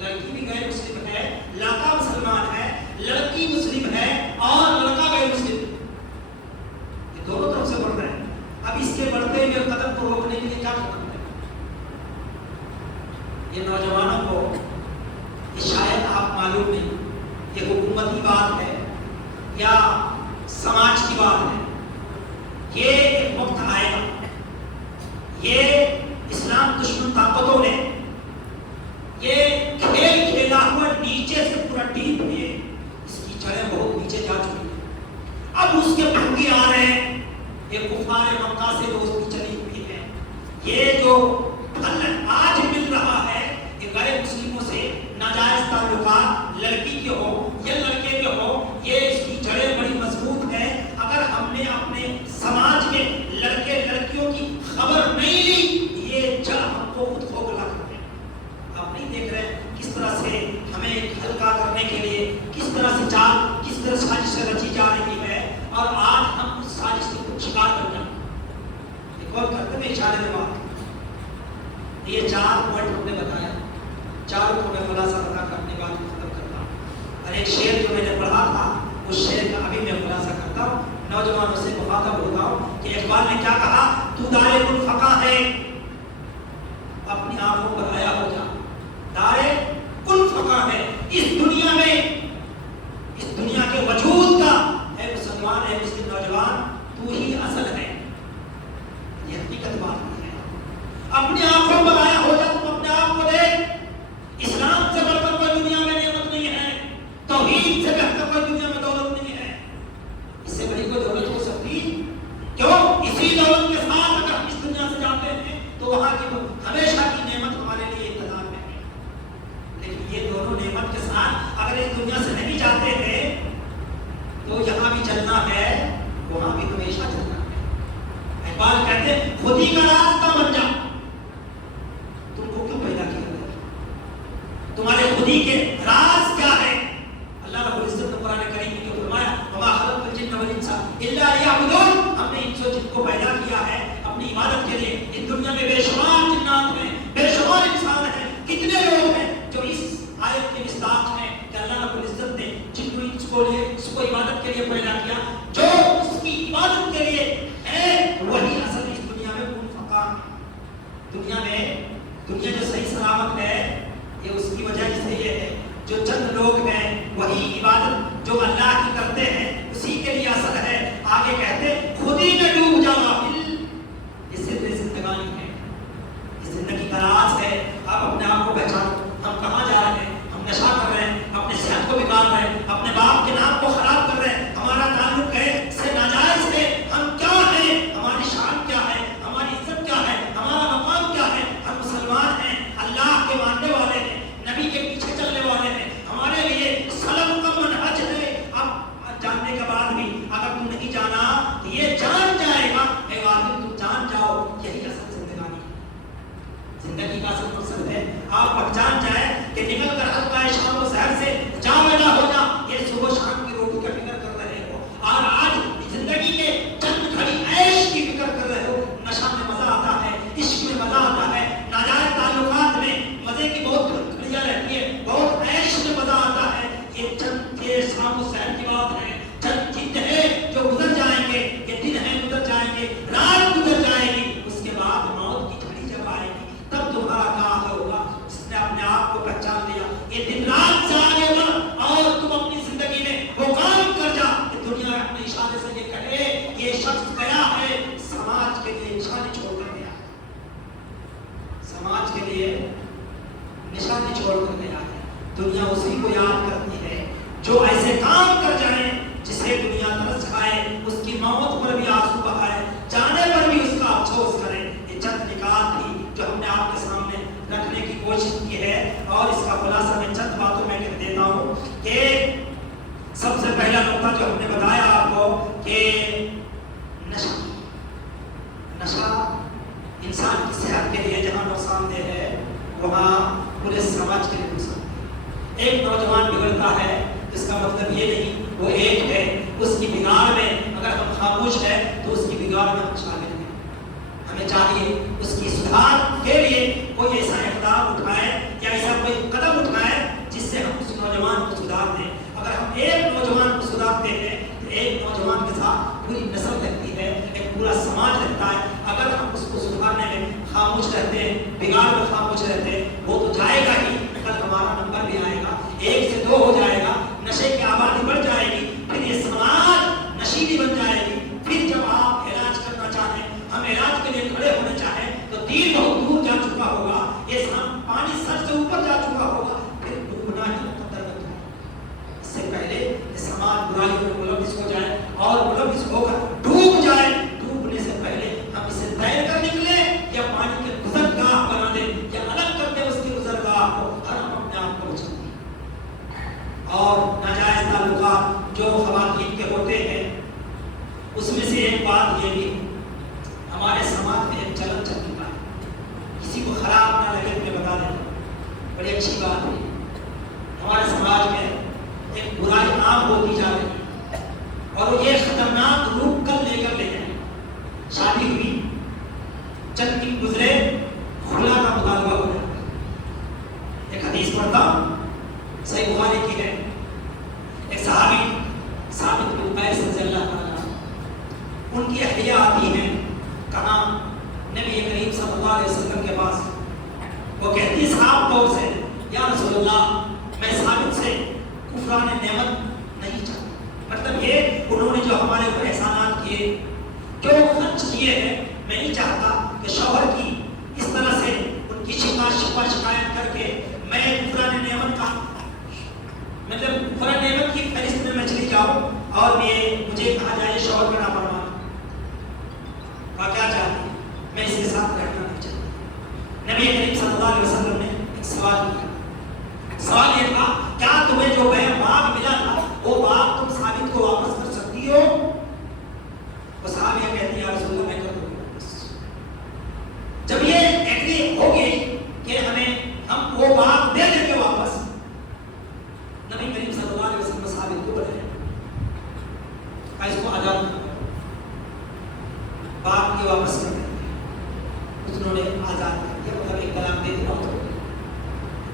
لڑکی بھی غیر مسلم ہے، لڑکا مسلمان ہے، لڑکی مسلم ہے اور لڑکا غیر مسلم، یہ دونوں طرف سے بڑھ رہے ہیں. اب اس کے بڑھتے ہوئے قدم کو روکنے کے لیے کیا کرنا ہے؟ یہ نوجوانوں کو یہ شاید آپ معلوم نہیں، یہ حکومت کی بات ہے یا سماج کی بات ہے. یہ ایک وقت آئے گا، یہ اسلام دشمن طاقتوں نے یہ کھیل کھیلا ہوا نیچے سے پورا ڈیپ ہوئے، اس کی جڑیں بہت نیچے جا چکی ہیں. اب اس کے پھنگی آ رہے ہیں، یہ کفار مکہ سے دوستی چلی ہوئی ہے. یہ جو پھل آج مل رہا ہے یہ غیر مسلموں سے ناجائز تعلقات، لڑکی کے ہو یا لڑکے کے ہو، یہ اس کی جڑیں بڑی مضبوط ہے. اگر ہم نے اپنے سماج میں لڑکے لڑکیوں کی خبر نہیں لی، یہ جڑ ہم کو خود کھوکھلا کرتے ہیں. آپ نہیں دیکھ رہے کس طرح سے ہمیں ہلکا کرنے کے لیے کس طرح سے چال، کس طرح سازش رچی جا رہی ہے، اور آج ہم اس سازش کے شکار بن جائیں. ایک اور کرتے میں اشارے میں بات، یہ 4 پوائنٹ ہم نے بتایا، 4 کو میں خلاصہ بتا کر اپنی بات کو ختم کرتا ہوں. اور ایک شعر جو میں نے پڑھا تھا اس شعر کا ابھی میں خلاصہ کرتا ہوں، نوجوانوں سے مخاطب ہوتا ہوں کہ اقبال نے کیا کہا، تو دار کل فقا ہے اپنی آنکھوں پر آیا ہو جا. دار کل فقا ہے، اس دنیا میں، اس دنیا کے وجود کا ہے مسلمان، ہے مسلم نوجوان، تو ہی اصل ہے. یہ حقیقت بات ہے. اپنی آنکھوں پر آیا ہو جا، تم اپنے آپ کو دیکھ. اسلام سے بڑھ کر کوئی دنیا میں نعمت نہیں ہے، توحید سے بہتر کوئی دنیا میں دولت نہیں ہے. اس سے بڑی کوئی دولت ہو سکتی؟ کیوں؟ اسی دولت کے ساتھ اگر ہم اس دنیا سے جاتے ہیں تو وہاں کی ہمیشہ کی نعمت ہمارے لیے انتظار میں ہے. لیکن یہ دونوں نعمت کے ساتھ اگر اس دنیا سے نہیں مل جاتے ہیں تو یہاں بھی چلنا ہے وہاں بھی ہمیشہ چلنا ہے. اقبال کہتے ہیں خود ہی کا راستہ بن جا. تم کو کیوں پیدا کیا گیا؟ تمہارے خود ہی کے راز کیا ہے؟ اللہ رب العزت نے قرآن کریم میں جو فرمایا وما خلقت الجن والانس الا لیعبدون. ہم نے انسان جن کو پیدا کیا ہے اپنی عبادت کے لیے. اس دنیا میں بے شمار جنات ہیں, بے شمار انسان ہیں. کتنے لوگ ہیں جو اس آیت کے مصداق ہیں کہ اللہ رب العزت نے جن کو اس کو عبادت کے لیے پیدا کیا, جو اس کی عبادت کے لیے ہے وہی اصل اس دنیا میں منفقان. دنیا جو صحیح سلامت ہے یہ اس کی وجہ سے یہ ہے جو چند لوگ ہیں وہی عبادت جو اللہ کی کرتے ہیں اسی کے لیے اثر ہے. آگے کہتے خود ہی میں ڈوب جا غافل. یہ صرف زندگانی ہے, یہ زندگی کا راز ہے. آپ اپنے آپ کو پہچانو. ہم کہاں جا رہے ہیں؟ ہم نشہ کر رہے ہیں, اپنے صحت کو بگاڑ رہے ہیں, اپنے باپ کے نام کو خراب کر رہے ہیں. ہمارا تعلق ہے سے ناجائز ہے. ہم کیا ہیں؟ ہماری شان کیا ہے؟ ہماری عزت کیا ہے؟ ہمارا مقام کیا ہے؟ ہم مسلمان ہیں, اللہ کے ماننے والے ہیں, نبی کے پیچھے چلنے والے ہیں. ہمارے لیے سلام کا منہج ہے. اب جاننے کے بعد بھی اگر تم نہیں جانا تو یہ جان جائے گا. اے غافل تم جان جاؤ یہی اصل زندگانی ہے. زندگی کا اصل مقصد ہے آپ پہچان جائیں کہ نکل کر حلقہ شام و سحر سے جا بیٹھا ہو جا. یہ صبح شام کی روٹی کا فکر کر رہے ہو اور آج زندگی کے چند گھڑی عیش کی فکر کر رہے ہو. نشہ میں مزہ آتا ہے, عشق میں مزہ آتا ہے, ناجائز تعلقات میں مزے کی بہت گھڑیاں رہتی ہے, بہت عیش میں مزہ آتا ہے. یہ چند شام و سحر کی بات ہے. چند دن ہے جو گزر جائیں گے, یہ دن ہے گزر جائیں گے, رات گزر جائے گی. اس کے بعد موت کی گھڑی جب آئے گی تب تمہارا کیا ہوگا؟ جس نے اپنے آپ کو پہچان لیا یہ دن رات سے آگے بڑھ اور تم اپنی زندگی میں وہ کام کر جا کہ دنیا اپنے اشارے سے یہ کہے یہ شخص گیا ہے سماج کے لیے نشانی چھوڑ کر گیا. سماج کے لیے نشانی چھوڑ کر گیا ہے. دنیا اسی کو یاد کرتی ہے جو ایسے کام کر جائیں جسے دنیا ترس کھائے, اس کی موت پر بھی آنسو بہائے, جانے پر بھی اس کا افسوس کرے. یہ چند نکات تھی جو ہم نے آپ کے سامنے رکھنے کی کوشش کی ہے اور اس کا خلاصہ میں چند باتوں میں کہہ دیتا ہوں کہ سب سے پہلا نقطہ جو ہم نے بتایا آپ کو کہ نشہ انسان کی صحت کے لیے جہاں نقصان دہ ہے وہاں پورے سماج کے لیے نقصان دہ. ایک نوجوان بگڑتا ہے اس کا مطلب یہ نہیں وہ ایک ہے, اس کی بگاڑ میں اگر ہم خاموش ہیں تو اس کی بگاڑ میں ہم شامل ہیں. ہمیں چاہیے اس کی سدھار کے لیے کوئی ایسا اقدام اٹھائے یا ایسا کوئی قدم اٹھائے جس سے ہم اس نوجوان کو سدھار دیں. اگر ہم ایک نوجوان کو سدھارتے ہیں تو ایک نوجوان کے ساتھ پوری نسل رہتی ہے, ایک پورا سماج رہتا ہے. اگر ہم اس کو سدھارنے میں خاموش رہتے ہیں, بگاڑ میں خاموش رہتے ہیں, وہ تو جائے گا ہی, کل ہمارا نمبر بھی آئے گا, 1 سے 2 ہو جائے گا, نشے کی آبادی بڑھ جائے گی, پھر یہ سماج نشیلی بن جائے گی. پھر جب آپ علاج کرنا چاہیں, ہم علاج کے لیے کھڑے ہونے چاہیں تو تیر بہت دور جا چکا ہوگا, یہ پانی سر سے اوپر جا چکا ہوگا, پھر ڈوبنا ہی مقدر بن جائے. اس سے پہلے سماج برائیوں میں ملوث ہو جائے اور ملوث ہو کر ڈوب جائے, ڈوبنے سے پہلے ہم اسے تیر کر نکلے یا پانی کے گزرگاہ بنا دیں یا الگ کر دیں اس کی گزرگاہ کو, ہر ہم اپنے آپ کو بچا دیں. اور ناجائز تعلقات جو خواتین کے ہوتے ہیں اس میں سے ایک بات یہ بھی ہمارے سماج میں ایک چلن چل چکا ہے. کسی کو خراب نہ لگے میں بتا دیں, بڑی اچھی بات ہے. ہمارے سماج میں ایک برائی عام ہوتی جا رہی ہے اور یہ خطرناک روپ کل لے کر لے جائیں. شادی ہوئی, چند دن گزرے, خلا کا مطالبہ ہو جاتا ہے. ایک حدیث پڑھتا ہوں, صحیح بخاری کی ہے. ایک صحابی ثابت بن قیس رضی اللہ عنہ, ان کی اہلیہ آتی ہیں کہاں نبی کریم صلی اللہ علیہ وسلم کے پاس. وہ کہتی صاحب طور سے یا رسول اللہ میں ثابت سے کفران نعمت نہیں چاہتا. مطلب یہ انہوں نے جو ہمارے اوپر احسانات کیے, جو خرچ کیے ہیں, میں نہیں چاہتا کہ شوہر کی اس طرح سے ان کی شکایت کر کے میں کفران نعمت کا مطلب کفران نعمت کی فہرست میں چلی جاؤں اور مجھے کہا جائے شوہر کا نافرمان. کیا چاہتی ہے, میں اس کے ساتھ رہنا نہیں چاہتا. نبی کریم صلی اللہ علیہ وسلم نے ایک سوال کیا. سوال یہ تھا کیا تمہیں جو باغ ملا تھا آزاد باپ کے واپس کر دیں گے. انہوں نے آزاد کر دیا, مطلب ایک طلاق دے دیا. تو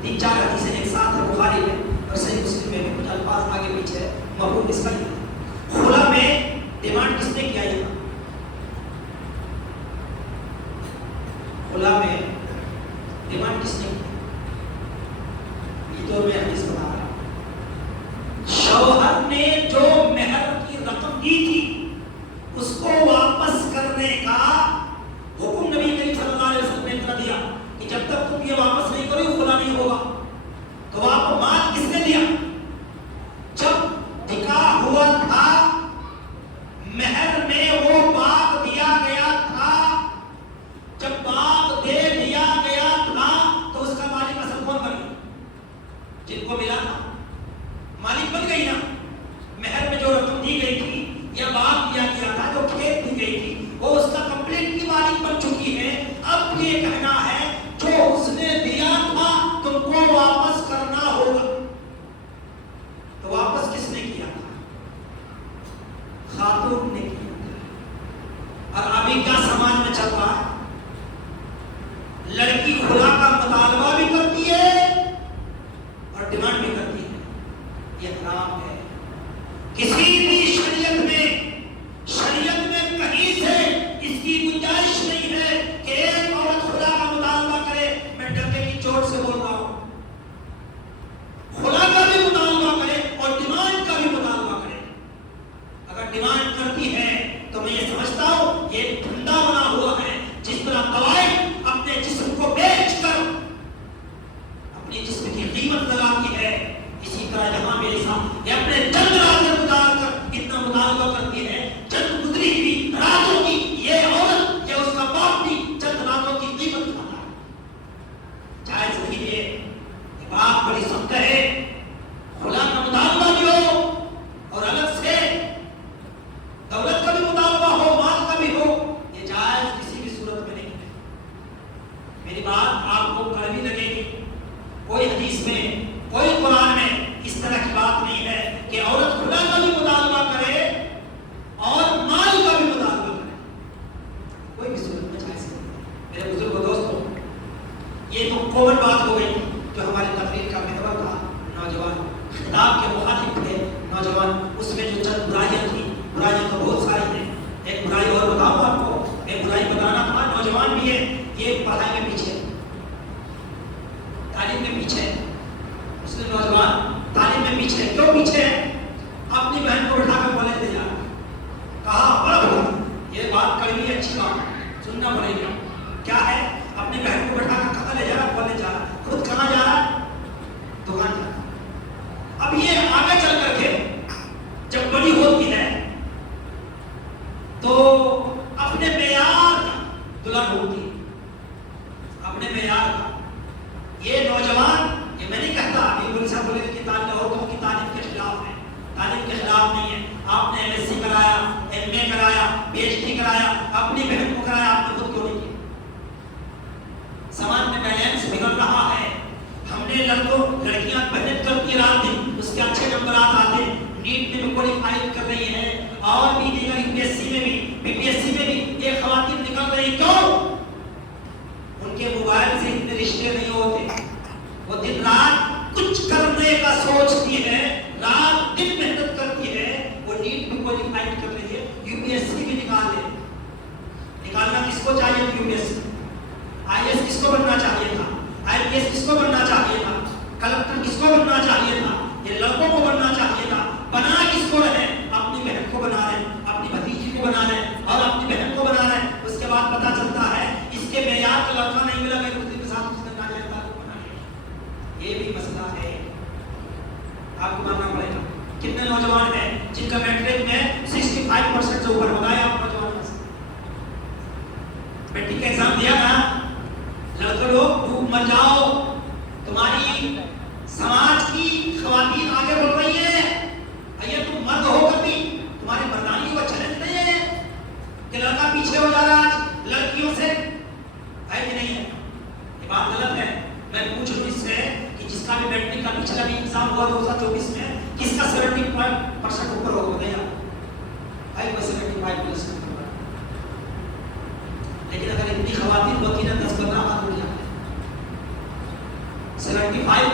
3-4 حدیثیں ایک ساتھ ہے بخاری میں اور صحیح مسلم میں بھی, کچھ الفاظ آگے پیچھے ہے. مفہوم اس کا ہی خلا میں ڈیمانڈ کس نے کیا؟ یہ خلا میں ڈیمانڈ کس نے کیا؟ یہ تو میں حدیث بتا رہا ہوں. شوہر نے جو مہر کی رقم دی تھی اس کو واپس کرنے کا حکم نبی کریم صلی اللہ علیہ وسلم نے کر دیا کہ جب تک تم یہ واپس نہیں کرو خلا نہیں ہوگا. تو آپ کو مال کس نے دیا؟ جب نکاح ہوا تھا مہر میں وہ باغ دیا گیا تھا. جب باغ دے دیا گیا تھا تو اس کا مالک اصل کون بن گیا؟ جن کو ملا تھا مالک بن گئی نا. مہر میں جو رقم دی گئی تھی یا باغ دیا گیا تھا, جو کھیت دی گئی تھی, وہ اس کا کمپلیٹلی مالک بن چکی ہے. اب یہ کہنا ہے جو اس نے دیا تھا تم کو واپس کرنا ہوگا. تو واپس کس نے کیا تھا؟ خاتون نے کیا تھا. اور ابھی کیا سماج میں چل رہا ہے؟ لڑکی خلا کا مطالبہ بھی کرتی ہے اور ڈیمانڈ بھی کرتی ہے. یہ حرام ہے. کسی بھی شریعت میں کہیں سے اس کی گنجائش نہیں ہے کہ ایک عورت خلا کا مطالبہ کرے. میں ڈنڈے کی چوٹ سے بول رہا ہوں, خلا کا بھی مطالبہ کرے اور ڈیمانڈ کا بھی مطالبہ کرے. اگر ڈیمانڈ کرتی ہے تو میں یہ سمجھتا ہوں یہ دھندا بنا ہوا ہے. جس طرح قوائد اپنے جسم کو بیچ کر اپنی جسم کی قیمت لگاتی ہے, اسی طرح یہاں میرے ساتھ یہ اپنے چند راتیں گزار کر اتنا مطالبہ کرتی ہے. چند گزری ہوئی راتوں کی یہ عورت یا اس کا باپ بھی چند راتوں کی قیمت کھاتا ہے. جائز نہیں ہے. یہ بات بڑی سخت ہے. خلا کا مطالبہ بھی ہو اور الگ سے دولت کا بھی مطالبہ ہو, مال کا بھی ہو, یہ جائز کسی بھی صورت میں نہیں ہے. میری بات آپ کو کڑوی لگے گی. کوئی حدیث میں کوئی قرآن میں اس طرح کی بات نہیں ہے کہ عورت خلا کا بھی مطالبہ کرے اور مال کا بھی مطالبہ کرے. کوئی بھی صورت میں جائز نہیں. میرے بزرگ دوستوں, یہ تو کامن بات ہو گئی جو ہماری تقریر کا محور تھا. نوجوان خطاب کے مخاطب تھے نوجوان. اس میں جو چند برائیاں تھیں, برائیاں تو بہت ساری ہیں. ایک برائی اور بتاؤں آپ کو, ایک برائی بتانا تھا. نوجوان بھی ہے یہ پڑھائی میں پیچھے, تعلیم میں پیچھے. مسلم نوجوان تعلیم میں پیچھے. کیوں پیچھے ہے؟ اپنی بہن کو بٹھا کر کالج لے جا رہا. کہا بڑا بڑا, یہ بات کڑوی ہے, اچھی بات ہے, سننا پڑے گا. کیا ہے؟ اپنی بہن کو بٹھا کر کہاں لے جا رہا؟ کالج جا رہا. خود کہاں جا رہا؟ دکان جا رہا. اب یہ آگے چل کر کے جب بڑی ہوتی ہے تو اپنے معیار کا دلہن ہوتی ہے, اپنے معیار کا. یہ نوجوان, یہ میں نہیں کہتا یہ پولیس بولے کہ تعلیم عورتوں کی تعلیم کے خلاف ہے. تعلیم کے خلاف نہیں ہے. آپ نے ایم ایس سی کرایا, ایم اے کرایا, پی ایچ ڈی کرایا, اپنی بہن کو کرایا, آپ نے خود کیوں نہیں کیا؟ سماج میں بیلنس بگڑ رہا ہے. ہم نے لڑکیاں محنت کرتی ہیں رات دن, اس کے اچھے نمبرات آتے ہیں, نیٹ میں بھی کوالیفائی کر رہی ہیں, اور بھی دیگر یو پی ایس سی میں بھی, بی پی ایس سی میں بھی یہ خواتین نکل رہی. کیوں؟ ان کے موبائل سے اتنے رشتے نہیں ہوتے. وہ دن رات کچھ کرنے کا سوچتی ہے, رات دن محنت کرتی ہے. وہ نیٹ بھی کوالیفائی کر رہی ہے, یو پی ایس سی بھی نکال لے. نکالنا کس کو چاہیے؟ یو پی ایس سی. آئی ایس کس کو بننا چاہیے تھا؟ آئی پی ایس کس کو بننا چاہیے تھا؟ کلکٹر کس کو بننا چاہیے تھا؟ یہ لڑکوں کو بننا چاہیے تھا. بنا کس کو رہے؟ اپنی بہن کو بنا رہے, اپنی بھتیجی کو بنا رہے اور اپنی بہن کو بنا رہے. اس کے بعد پتا چلتا ہے اس کے معیار کا لڑکا نہیں ملا, میں اس کے ساتھ اس نے ناجائز تعلق بنا لیا. یہ بھی مسئلہ ہے, آپ کو ماننا پڑے گا. کتنے نوجوان ہیں جن کا میٹرک میں 65% سے اوپر ہوگا؟ آپ نوجوان میٹرک کا ایگزام دیا نا, لڑکے لوگ ڈوب مر جاؤ. تمہاری سماج کی خواتین آگے بڑھ رہی ہیں. اگر تم مرد ہو کر بھی تمہاری مردانی کو چیلنج نہیں ہے کہ لڑکا پیچھے ہو جا رہا ہے لڑکیوں سے, ہے کہ نہیں ہے؟ یہ بات غلط ہے. میں پوچھ رہا ہوں اس سے کہ جس کا بھی میٹرک کا پچھلا بھی ایگزام ہوا 2024 میں, کس کا 70% اوپر ہو گیا؟ بھائی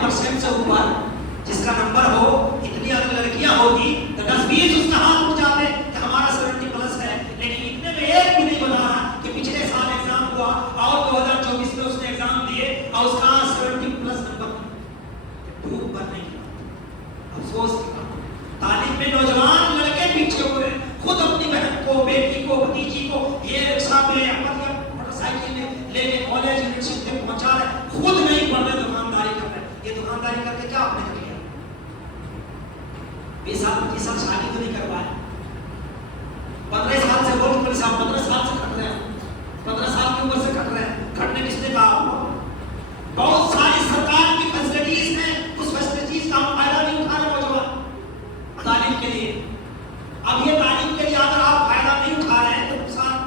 90% سے اوپر جس کا نمبر ہو، اتنی اگر لڑکیاں ہوتی تو 10-20 اس کا ہاتھ اٹھ جاتے کہ ہمارا 70+ ہے، لیکن اتنے میں ایک بھی نہیں بتا رہا کہ پچھلے سال ایگزام ہوا اور 2024 میں اس نے ایگزام دیے اور اس کا 70+ نمبر ڈوب پر نہیں۔ افسوس کی بات، تعلیم میں نوجوان لڑکے پیچھے ہوئے، خود اپنی بہن کو، بیٹی کو، بھتیجی کو یہ رکشا میں یا موٹر سائیکل میں لے کے کالج یونیورسٹی تک پہنچا رہے، خود نہیں پڑھ رہے، دکانداری کر رہے۔ یہ دکانداری کر کے کیا آپ نے کر لیا؟ 20 سال 25 سال شادی تو نہیں کروائے، 15 سال سے بول پولیس آپ 15 سال سے کھٹ رہے ہیں، 15 سال کی عمر سے کھٹ رہے ہیں۔ کھٹنے کس نے کہا؟ بہت ساری سرکار کی فیسلٹیز ہیں، اس فیسلٹیز کا ہم فائدہ نہیں اٹھا رہے نوجوان تعلیم کے لیے۔ اب یہ تعلیم کے لیے اگر آپ فائدہ نہیں اٹھا رہے ہیں تو نقصان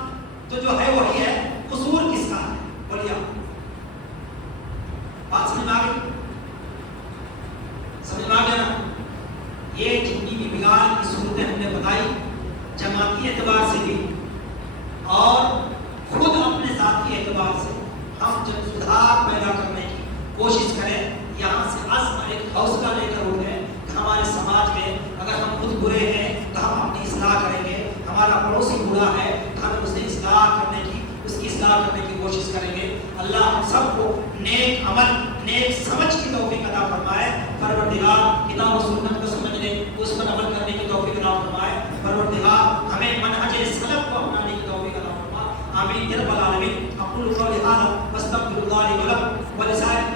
تو جو ہے وہی ہے، قصور کس کا ہے؟ بولیے آپ، بات سمجھ میں آ گئی؟ سمجھ میں آ گیا نا؟ یہ جتنی بھی بگاڑ کی صورتیں ہم نے بتائی، جماعتی اعتبار سے بھی اور خود اپنے ذاتی اعتبار سے، ہم جب سدھار پیدا کرنے کی کوشش کریں، یہاں سے عزم ایک حوصلہ لے کر اٹھیں کہ ہمارے سماج میں اگر ہم خود برے ہیں تو ہم اپنی اصلاح کریں گے، ہمارا پڑوسی برا ہے تو ہم اسے اصلاح کرنے کی، اس کی اصلاح کرنے کی کوشش کریں گے۔ اللہ ہم سب کو نیک عمل، نیک سمجھ کی توفیق عطا فرمائے۔ پروردگار کتاب و سنت کو سمجھنے، اس پر عمل کرنے کی توفیق عطا فرمائے۔ پروردگار ہمیں منہج سلف کو اپنانے کی توفیق عطا فرمائے۔ آمین یا رب العالمین۔ اقول قولی ھذا واستغفر اللہ لي ولکم ولسائر